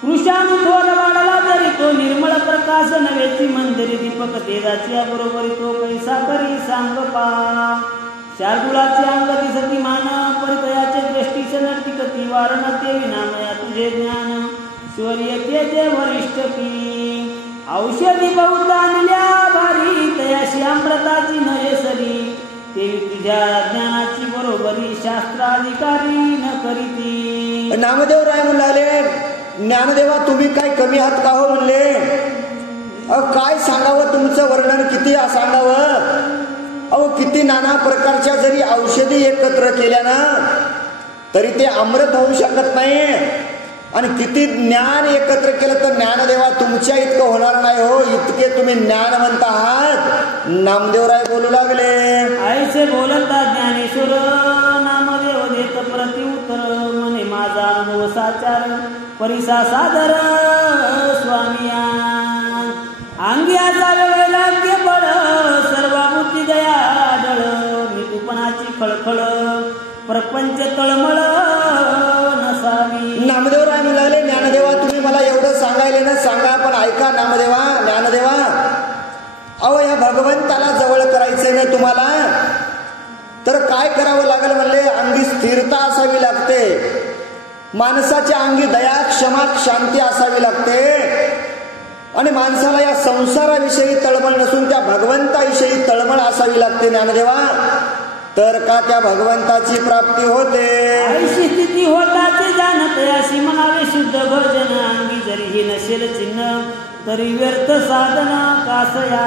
कृषानु थोर वाढला तरी तो निर्मळ प्रकाश, नव्हेची मंदिरी दीपक तेजाची बरोबरी तो कैसा करी सांग पा. शार्दुलाचे अंग दिसती मान परितयाचे दृष्टीचे नर्तिकती वारण ते विनामया तुझे ज्ञान शौर्य ते वरिष्ठ की औषधी बहुत आणल्या भारी तयाशी अमृताची नयसरी देवी तुझ्या ज्ञानाची बरोबरी शास्त्राधिकारी न करीती. नामदेव राय म्हणाले, ज्ञानदेवा तुम्ही काय कमी आहात का हो म्हणले. काय सांगावं तुमचं वर्णन किती सांगावं. अहो किती नाना प्रकारच्या जरी औषधी एकत्र केल्या ना तरी ते अमृत होऊ शकत नाही. आणि किती ज्ञान एकत्र केलं तर ज्ञानदेवा तुमच्या इतकं होणार नाही हो. इतके तुम्ही ज्ञानवंत आहात. नामदेवराय बोलू लागले. ऐसे बोलता ज्ञानेश्वर नामदेव देत प्रतिउत्तर म्हणे माझा अनुभव साचार परिसा सादर स्वामिया अंगी असावे वैराग्य बळ सर्वाभूती दया डळ मृत्यूपणाची खळखळ प्रपंच तळमळ नसावी. नामदेवराय म्हणाले, ज्ञानदेवा तुम्ही मला एवढं सांगायले ना सांगा पण ऐका नामदेवा ज्ञानदेवा. अहो या भगवंताला जवळ करायचे ना तुम्हाला तर काय करावं लागेल म्हणले. अंगी स्थिरता असावी लागते. माणसाच्या अंगी दया क्षमा शांती असावी लागते. आणि माणसाला या संसाराविषयी तळमळ नसून त्या भगवंताविषयी तळमळ असावी लागते ज्ञानदेवा. तर का त्या भगवंताची प्राप्ती होते. ऐशी स्थिती होताचे जाणते अशी म्हणावे शुद्ध भजन अंगी जरी नसेल चिन्ह तरी व्यर्थ साधना कासया.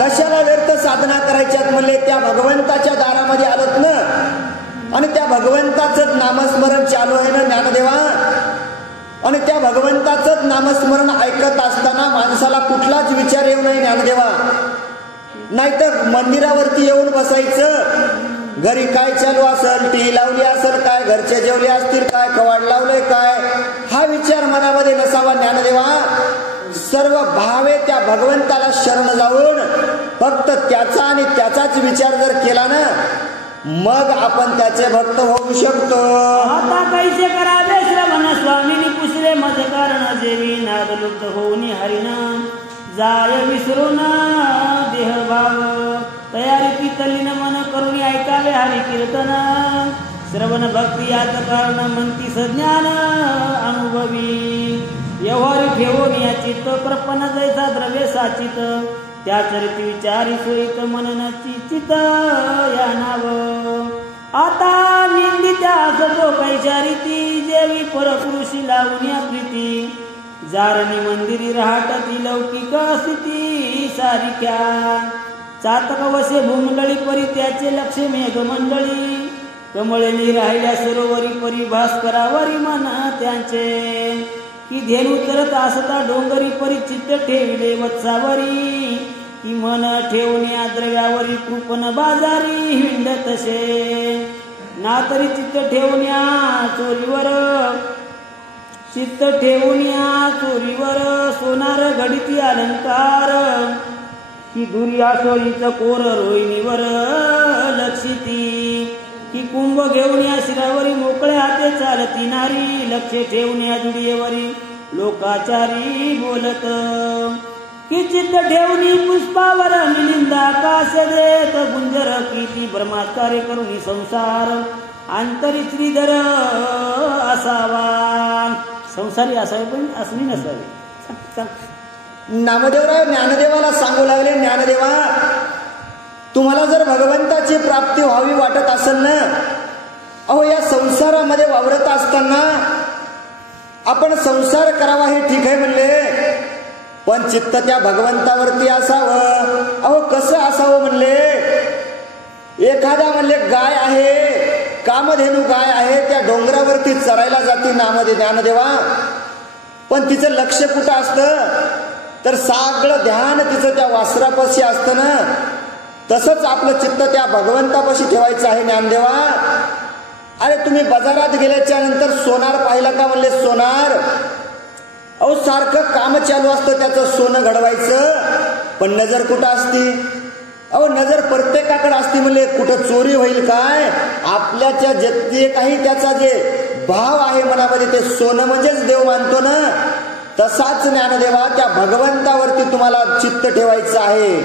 कशाला व्यर्थ साधना करायच्यात म्हणले. त्या भगवंताच्या दारामध्ये आलोत ना आणि त्या भगवंताचंच नामस्मरण चालू आहे ना ज्ञानदेवा. आणि त्या भगवंताचंच नामस्मरण ऐकत असताना माणसाला कुठलाच विचार येऊ नये ज्ञानदेवा. नाहीतर मंदिरावरती येऊन बसायचं. घरी काय चालू असेल, टी लावली असेल काय, घरचे जेवले असतील काय, कवाड लावले काय, हा विचार मनामध्ये नसावा ज्ञानदेवा. सर्व भावे त्या भगवंताला शरण जाऊन फक्त त्याचा आणि त्याचाच विचार जर केला ना मग आपण त्याचे भक्त होऊ शकतो. आता कैसे करावे श्रवण स्वामीनी पुसले मज कारण जेवी नाद लुप्त होऊन हरिण जाय विसरून देह भाव तयारी पितलीन मन करून ऐकावे हरी कीर्तन श्रवण भक्ती यात कारण म्हणती सज्ञान अनुभवी व्यवहारी ठेवून या चित्त प्रपन्न जैसा द्रव्य साचित त्या चरित विचारी सोयीत मननाची चित या नाव. आता निंदित्या असतो कैचारिती जेवी परपुरुषी लावून या प्रीती जारणी मंदिरी राहताती लौकिक स्थिती सारिक्या चातक वसे भूमंडळी परी त्याचे लक्ष मेघमंडळी कमळनी राहिल्या सरोवरी परी भास्करावरी मन त्यांचे की धेनू तरत असता डोंगरी परी चित्त ठेविले वत्सावरी की मन ठेवून या द्रव्यावरी कृपन बाजारी हिंड तसे ना तरी चित्त ठेवून या चोरीवर चित्त ठेवून या चोरीवर सोनार घडिती अलंकार की दुर्या सोयीच कोर रोहिणीवर लक्षिती की कुंभ घेऊन या शिरावरी मोकळे हाते चालती नारी लक्ष ठेवून या जुडियेवरी लोकाचारी बोलत की चित्त ठेवणी पुष्पावर मिलिंदा आकाश देत गुंजर किती ब्रह्माचार्य करून संसार अंतरी श्रीधर असावा. संसारी असावे पण असली नसावी. नामदेवराय ज्ञानदेवाला सांगू लागले, ज्ञानदेवा तुम्हाला जर भगवंताची प्राप्ती व्हावी वाटत असेल ना, अहो या संसारामध्ये वावरत असताना आपण संसार करावा हे ठीक आहे म्हणले पण चित्त त्या भगवंतावरती असावं. अहो कसं असावं म्हणले. एखादा म्हणले गाय आहे, कामधेनू गाय आहे, त्या डोंगरावरती चरायला जाते नामदे ज्ञानदेवा, पण तिचं लक्ष कुठं असतं तर सगळं ध्यान तिचं त्या वासरापाशी असतं ना. तसंच आपलं चित्त त्या भगवंतापाशी ठेवायचं आहे ज्ञानदेवा. अरे तुम्ही बाजारात गेल्याच्या नंतर सोनार पाहिला का म्हणले. सोनार अहो सारखं काम चालू असतं त्याचं सोनं घडवायचं पण नजर कुठं असती. अहो नजर प्रत्येकाकडे असती म्हणले. कुठं चोरी होईल काय. आपल्याच्या जे काही त्याचा जे भाव आहे मनामध्ये ते सोनं म्हणजेच देव मानतो ना. तसाच ज्ञानदेवा त्या भगवंतावरती तुम्हाला चित्त ठेवायचं आहे.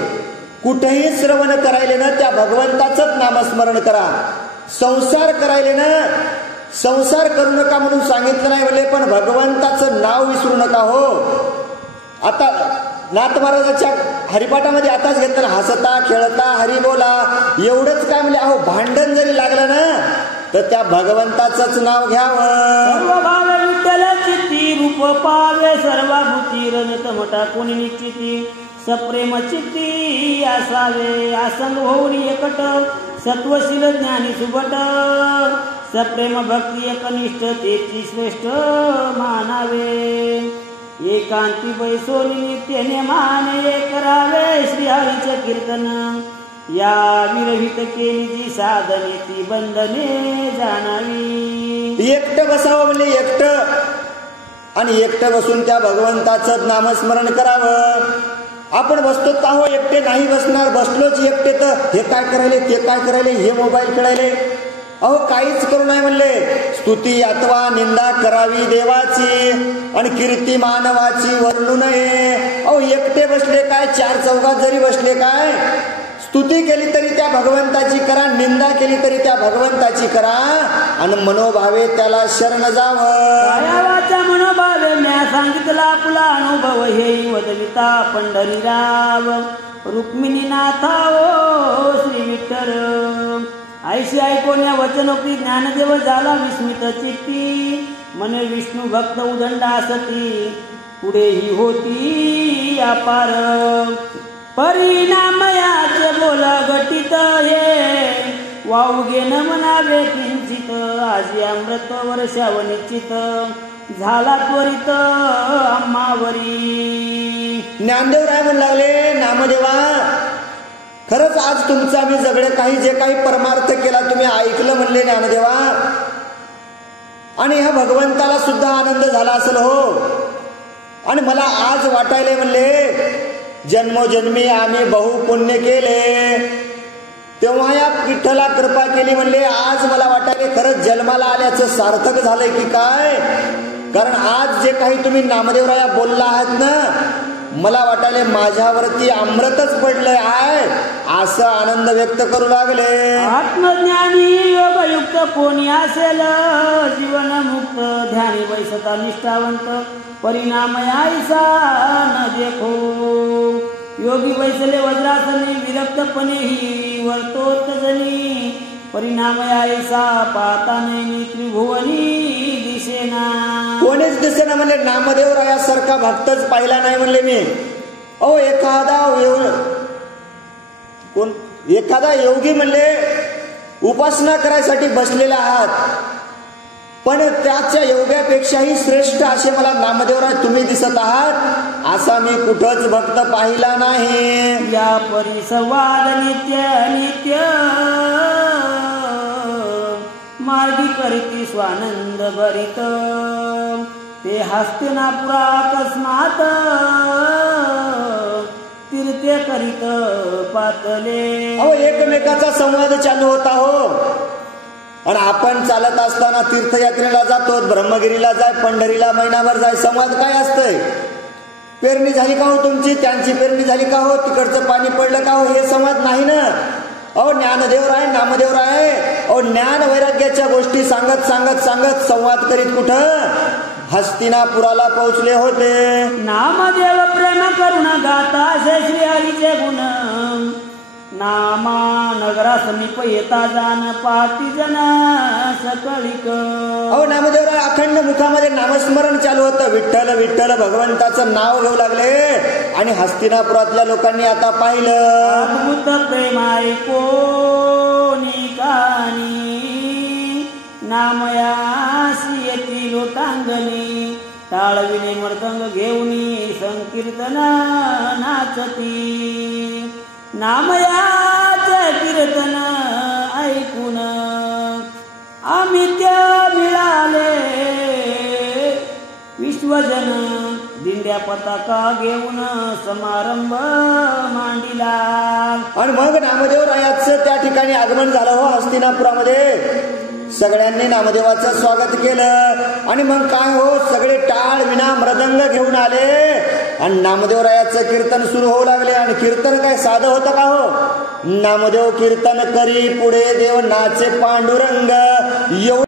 कुठेही श्रवण करायले ना त्या भगवंताचंच नामस्मरण करा. संसार करायले ना संसार करू नका म्हणून सांगितलं नाही म्हणले, पण भगवंताचं नाव विसरू नका हो. आता नाथ महाराजांच्या हरिपाठामध्ये आताच घेतलं, हसता खेळता हरी बोला, एवढंच काय म्हणले. अहो भांडण जरी लागलं ना तर त्या भगवंताचंच नाव घ्यावं. सर्व भाव विठ्ठल चित्ती रूप पावे, सर्वभूती रणत मटा कोणी निश्चिती, सप्रेम चित्ती असावे आसंग होऊन एकट, सत्वशील ज्ञानी सुबट, सप्रेम भक्ती एकनिष्ठ तेची श्रेष्ठ मानावे, एकांती बैसोनी नित्य नेमान करावे, श्रीहरीचे कीर्तन या विरहित केली जी साधने ती बंधने जाणावी. एकटं बसावं म्हणजे एकटं, आणि एकटं बसून त्या भगवंताचं नामस्मरण करावं. आपण बसतो का हो एकटे नाही बसणार, बसलोच एकटे तर हे काय करायले ते काय करायले, हे मोबाईल खेळायले. अहो काहीच करू नये म्हणले. स्तुती अथवा निंदा करावी देवाची आणि कीर्ती मानवाची वर्णू नये. अहो एकटे बसले काय, चार चौघात जरी बसले काय, स्तुती केली तरी त्या भगवंताची करा, निंदा केली तरी त्या भगवंताची करा, आणि मनोभावे त्याला शरण जावं. मनोभावे म्या सांगितला आपला अनुभव, हे वदविता पंढरीराव रुक्मिणी नाथा ओ श्री विठ्ठल. ऐशी ऐकोण्या वचनोक्ती ज्ञानदेव झाला विस्मित चित्ती, मने विष्णू भक्त उदंड असती, पुढेही होती अपार. परिणामयाचे बोला गटित हे, वाऊगे न म्हणावे किंचित, आजी अमृत वर्षाव निश्चित, झाला त्वरित आम्हावरी. ज्ञानदेव राय म्हणू लागले, नामदेवा खरंच आज तुमचं आम्ही सगळे काही जे काही परमार्थ केला तुम्ही ऐकलं म्हणले ज्ञानदेवा, आणि ह्या भगवंताला सुद्धा आनंद झाला असेल हो. आणि मला आज वाटायले म्हणले, जन्मोजन्मी आम्ही बहु पुण्य केले, तेव्हा या विठ्ठला कृपा केली म्हणले. आज मला वाटायले खरंच जन्माला आल्याचं सार्थक झालंय की काय, कारण आज जे काही तुम्ही नामदेवराया बोलला आहात ना, मला वाटायले माझ्यावरती अमृतच पडलंय आहे, असं आनंद व्यक्त करू लागले. आत्मज्ञानी योगयुक्त कोणी असेल, जीवन मुक्त ध्यानी वैसता निष्ठावंत, परिणाम ऐसा न देखो. योगी बैसले वज्रासनी, विरक्तपणेही वर्तोत जनी, परिणाम ऐसा पाहता नाही त्रिभुवनी दिसेना. कोणीच दिसेना म्हणले, नामदेवरायासारखा भक्तच पाहिला नाही म्हणले मी. अहो एखादा योगी म्हणले उपासना करायसाठी बसलेला आहात, पण त्याच्या योग्यापेक्षाही श्रेष्ठ असे मला नामदेवराय तुम्ही दिसत आहात, असा मी कुठंच भक्त पाहिला नाही. या परिसंवाद नित्य नित्य मार्गी करीती स्वानंद भरित, ते हस्तिनापुरा अकस्मात तीर्थे करीत पातले. अहो एकमेकाचा संवाद चालू होता हो. आणि आपण चालत असताना तीर्थयात्रेला जातो, ब्रह्मगिरीला जाय, पंढरीला महिनाभर जाय, संवाद काय असतंय? पेरणी झाली का हो तुमची, त्यांची पेरणी झाली का हो, तिकडचं पाणी पडलं का हो, हे संवाद नाही ना. अहो ज्ञानदेवराय नामदेवराय अहो ज्ञान वैराग्याच्या गोष्टी सांगत सांगत सांगत संवाद करीत कुठं हस्तिनापुराला पोहोचले होते. नामदेव प्रेम करुण गाता श्री हरीचे गुण, नामा नगरा समीप येता जाण पाती जन सकळीक. अहो नामदेवराय अखंड मुखामध्ये नामस्मरण चालू होतं, विठ्ठल विठ्ठल भगवंताचं नाव घेऊ लागले. आणि हस्तिनापुरातल्या लोकांनी आता पाहिलं, अद्भुत प्रेम ऐकोनी कानी, नामयासी येती लोटांगणी, टाळविणे मर्दंग घेऊनी संकीर्तन नाचती. नामयाच कीर्तन ऐकून अमित्य मिळाले विश्वजन, दिंड्या पताका घेऊन समारंभ मांडिला. आणि मग नामदेवरायाचं त्या ठिकाणी आगमन झालं हो हस्तिनापुरामध्ये. सगळ्यांनी नामदेवाचं स्वागत केलं. आणि मग काय हो, सगळे टाळ विना मृदंग घेऊन आले आणि नामदेवरायाचं कीर्तन सुरू होऊ लागले. आणि कीर्तन काय साधं होतं का हो? नामदेव कीर्तन करी पुढे देव नाचे पांडुरंग. एवढं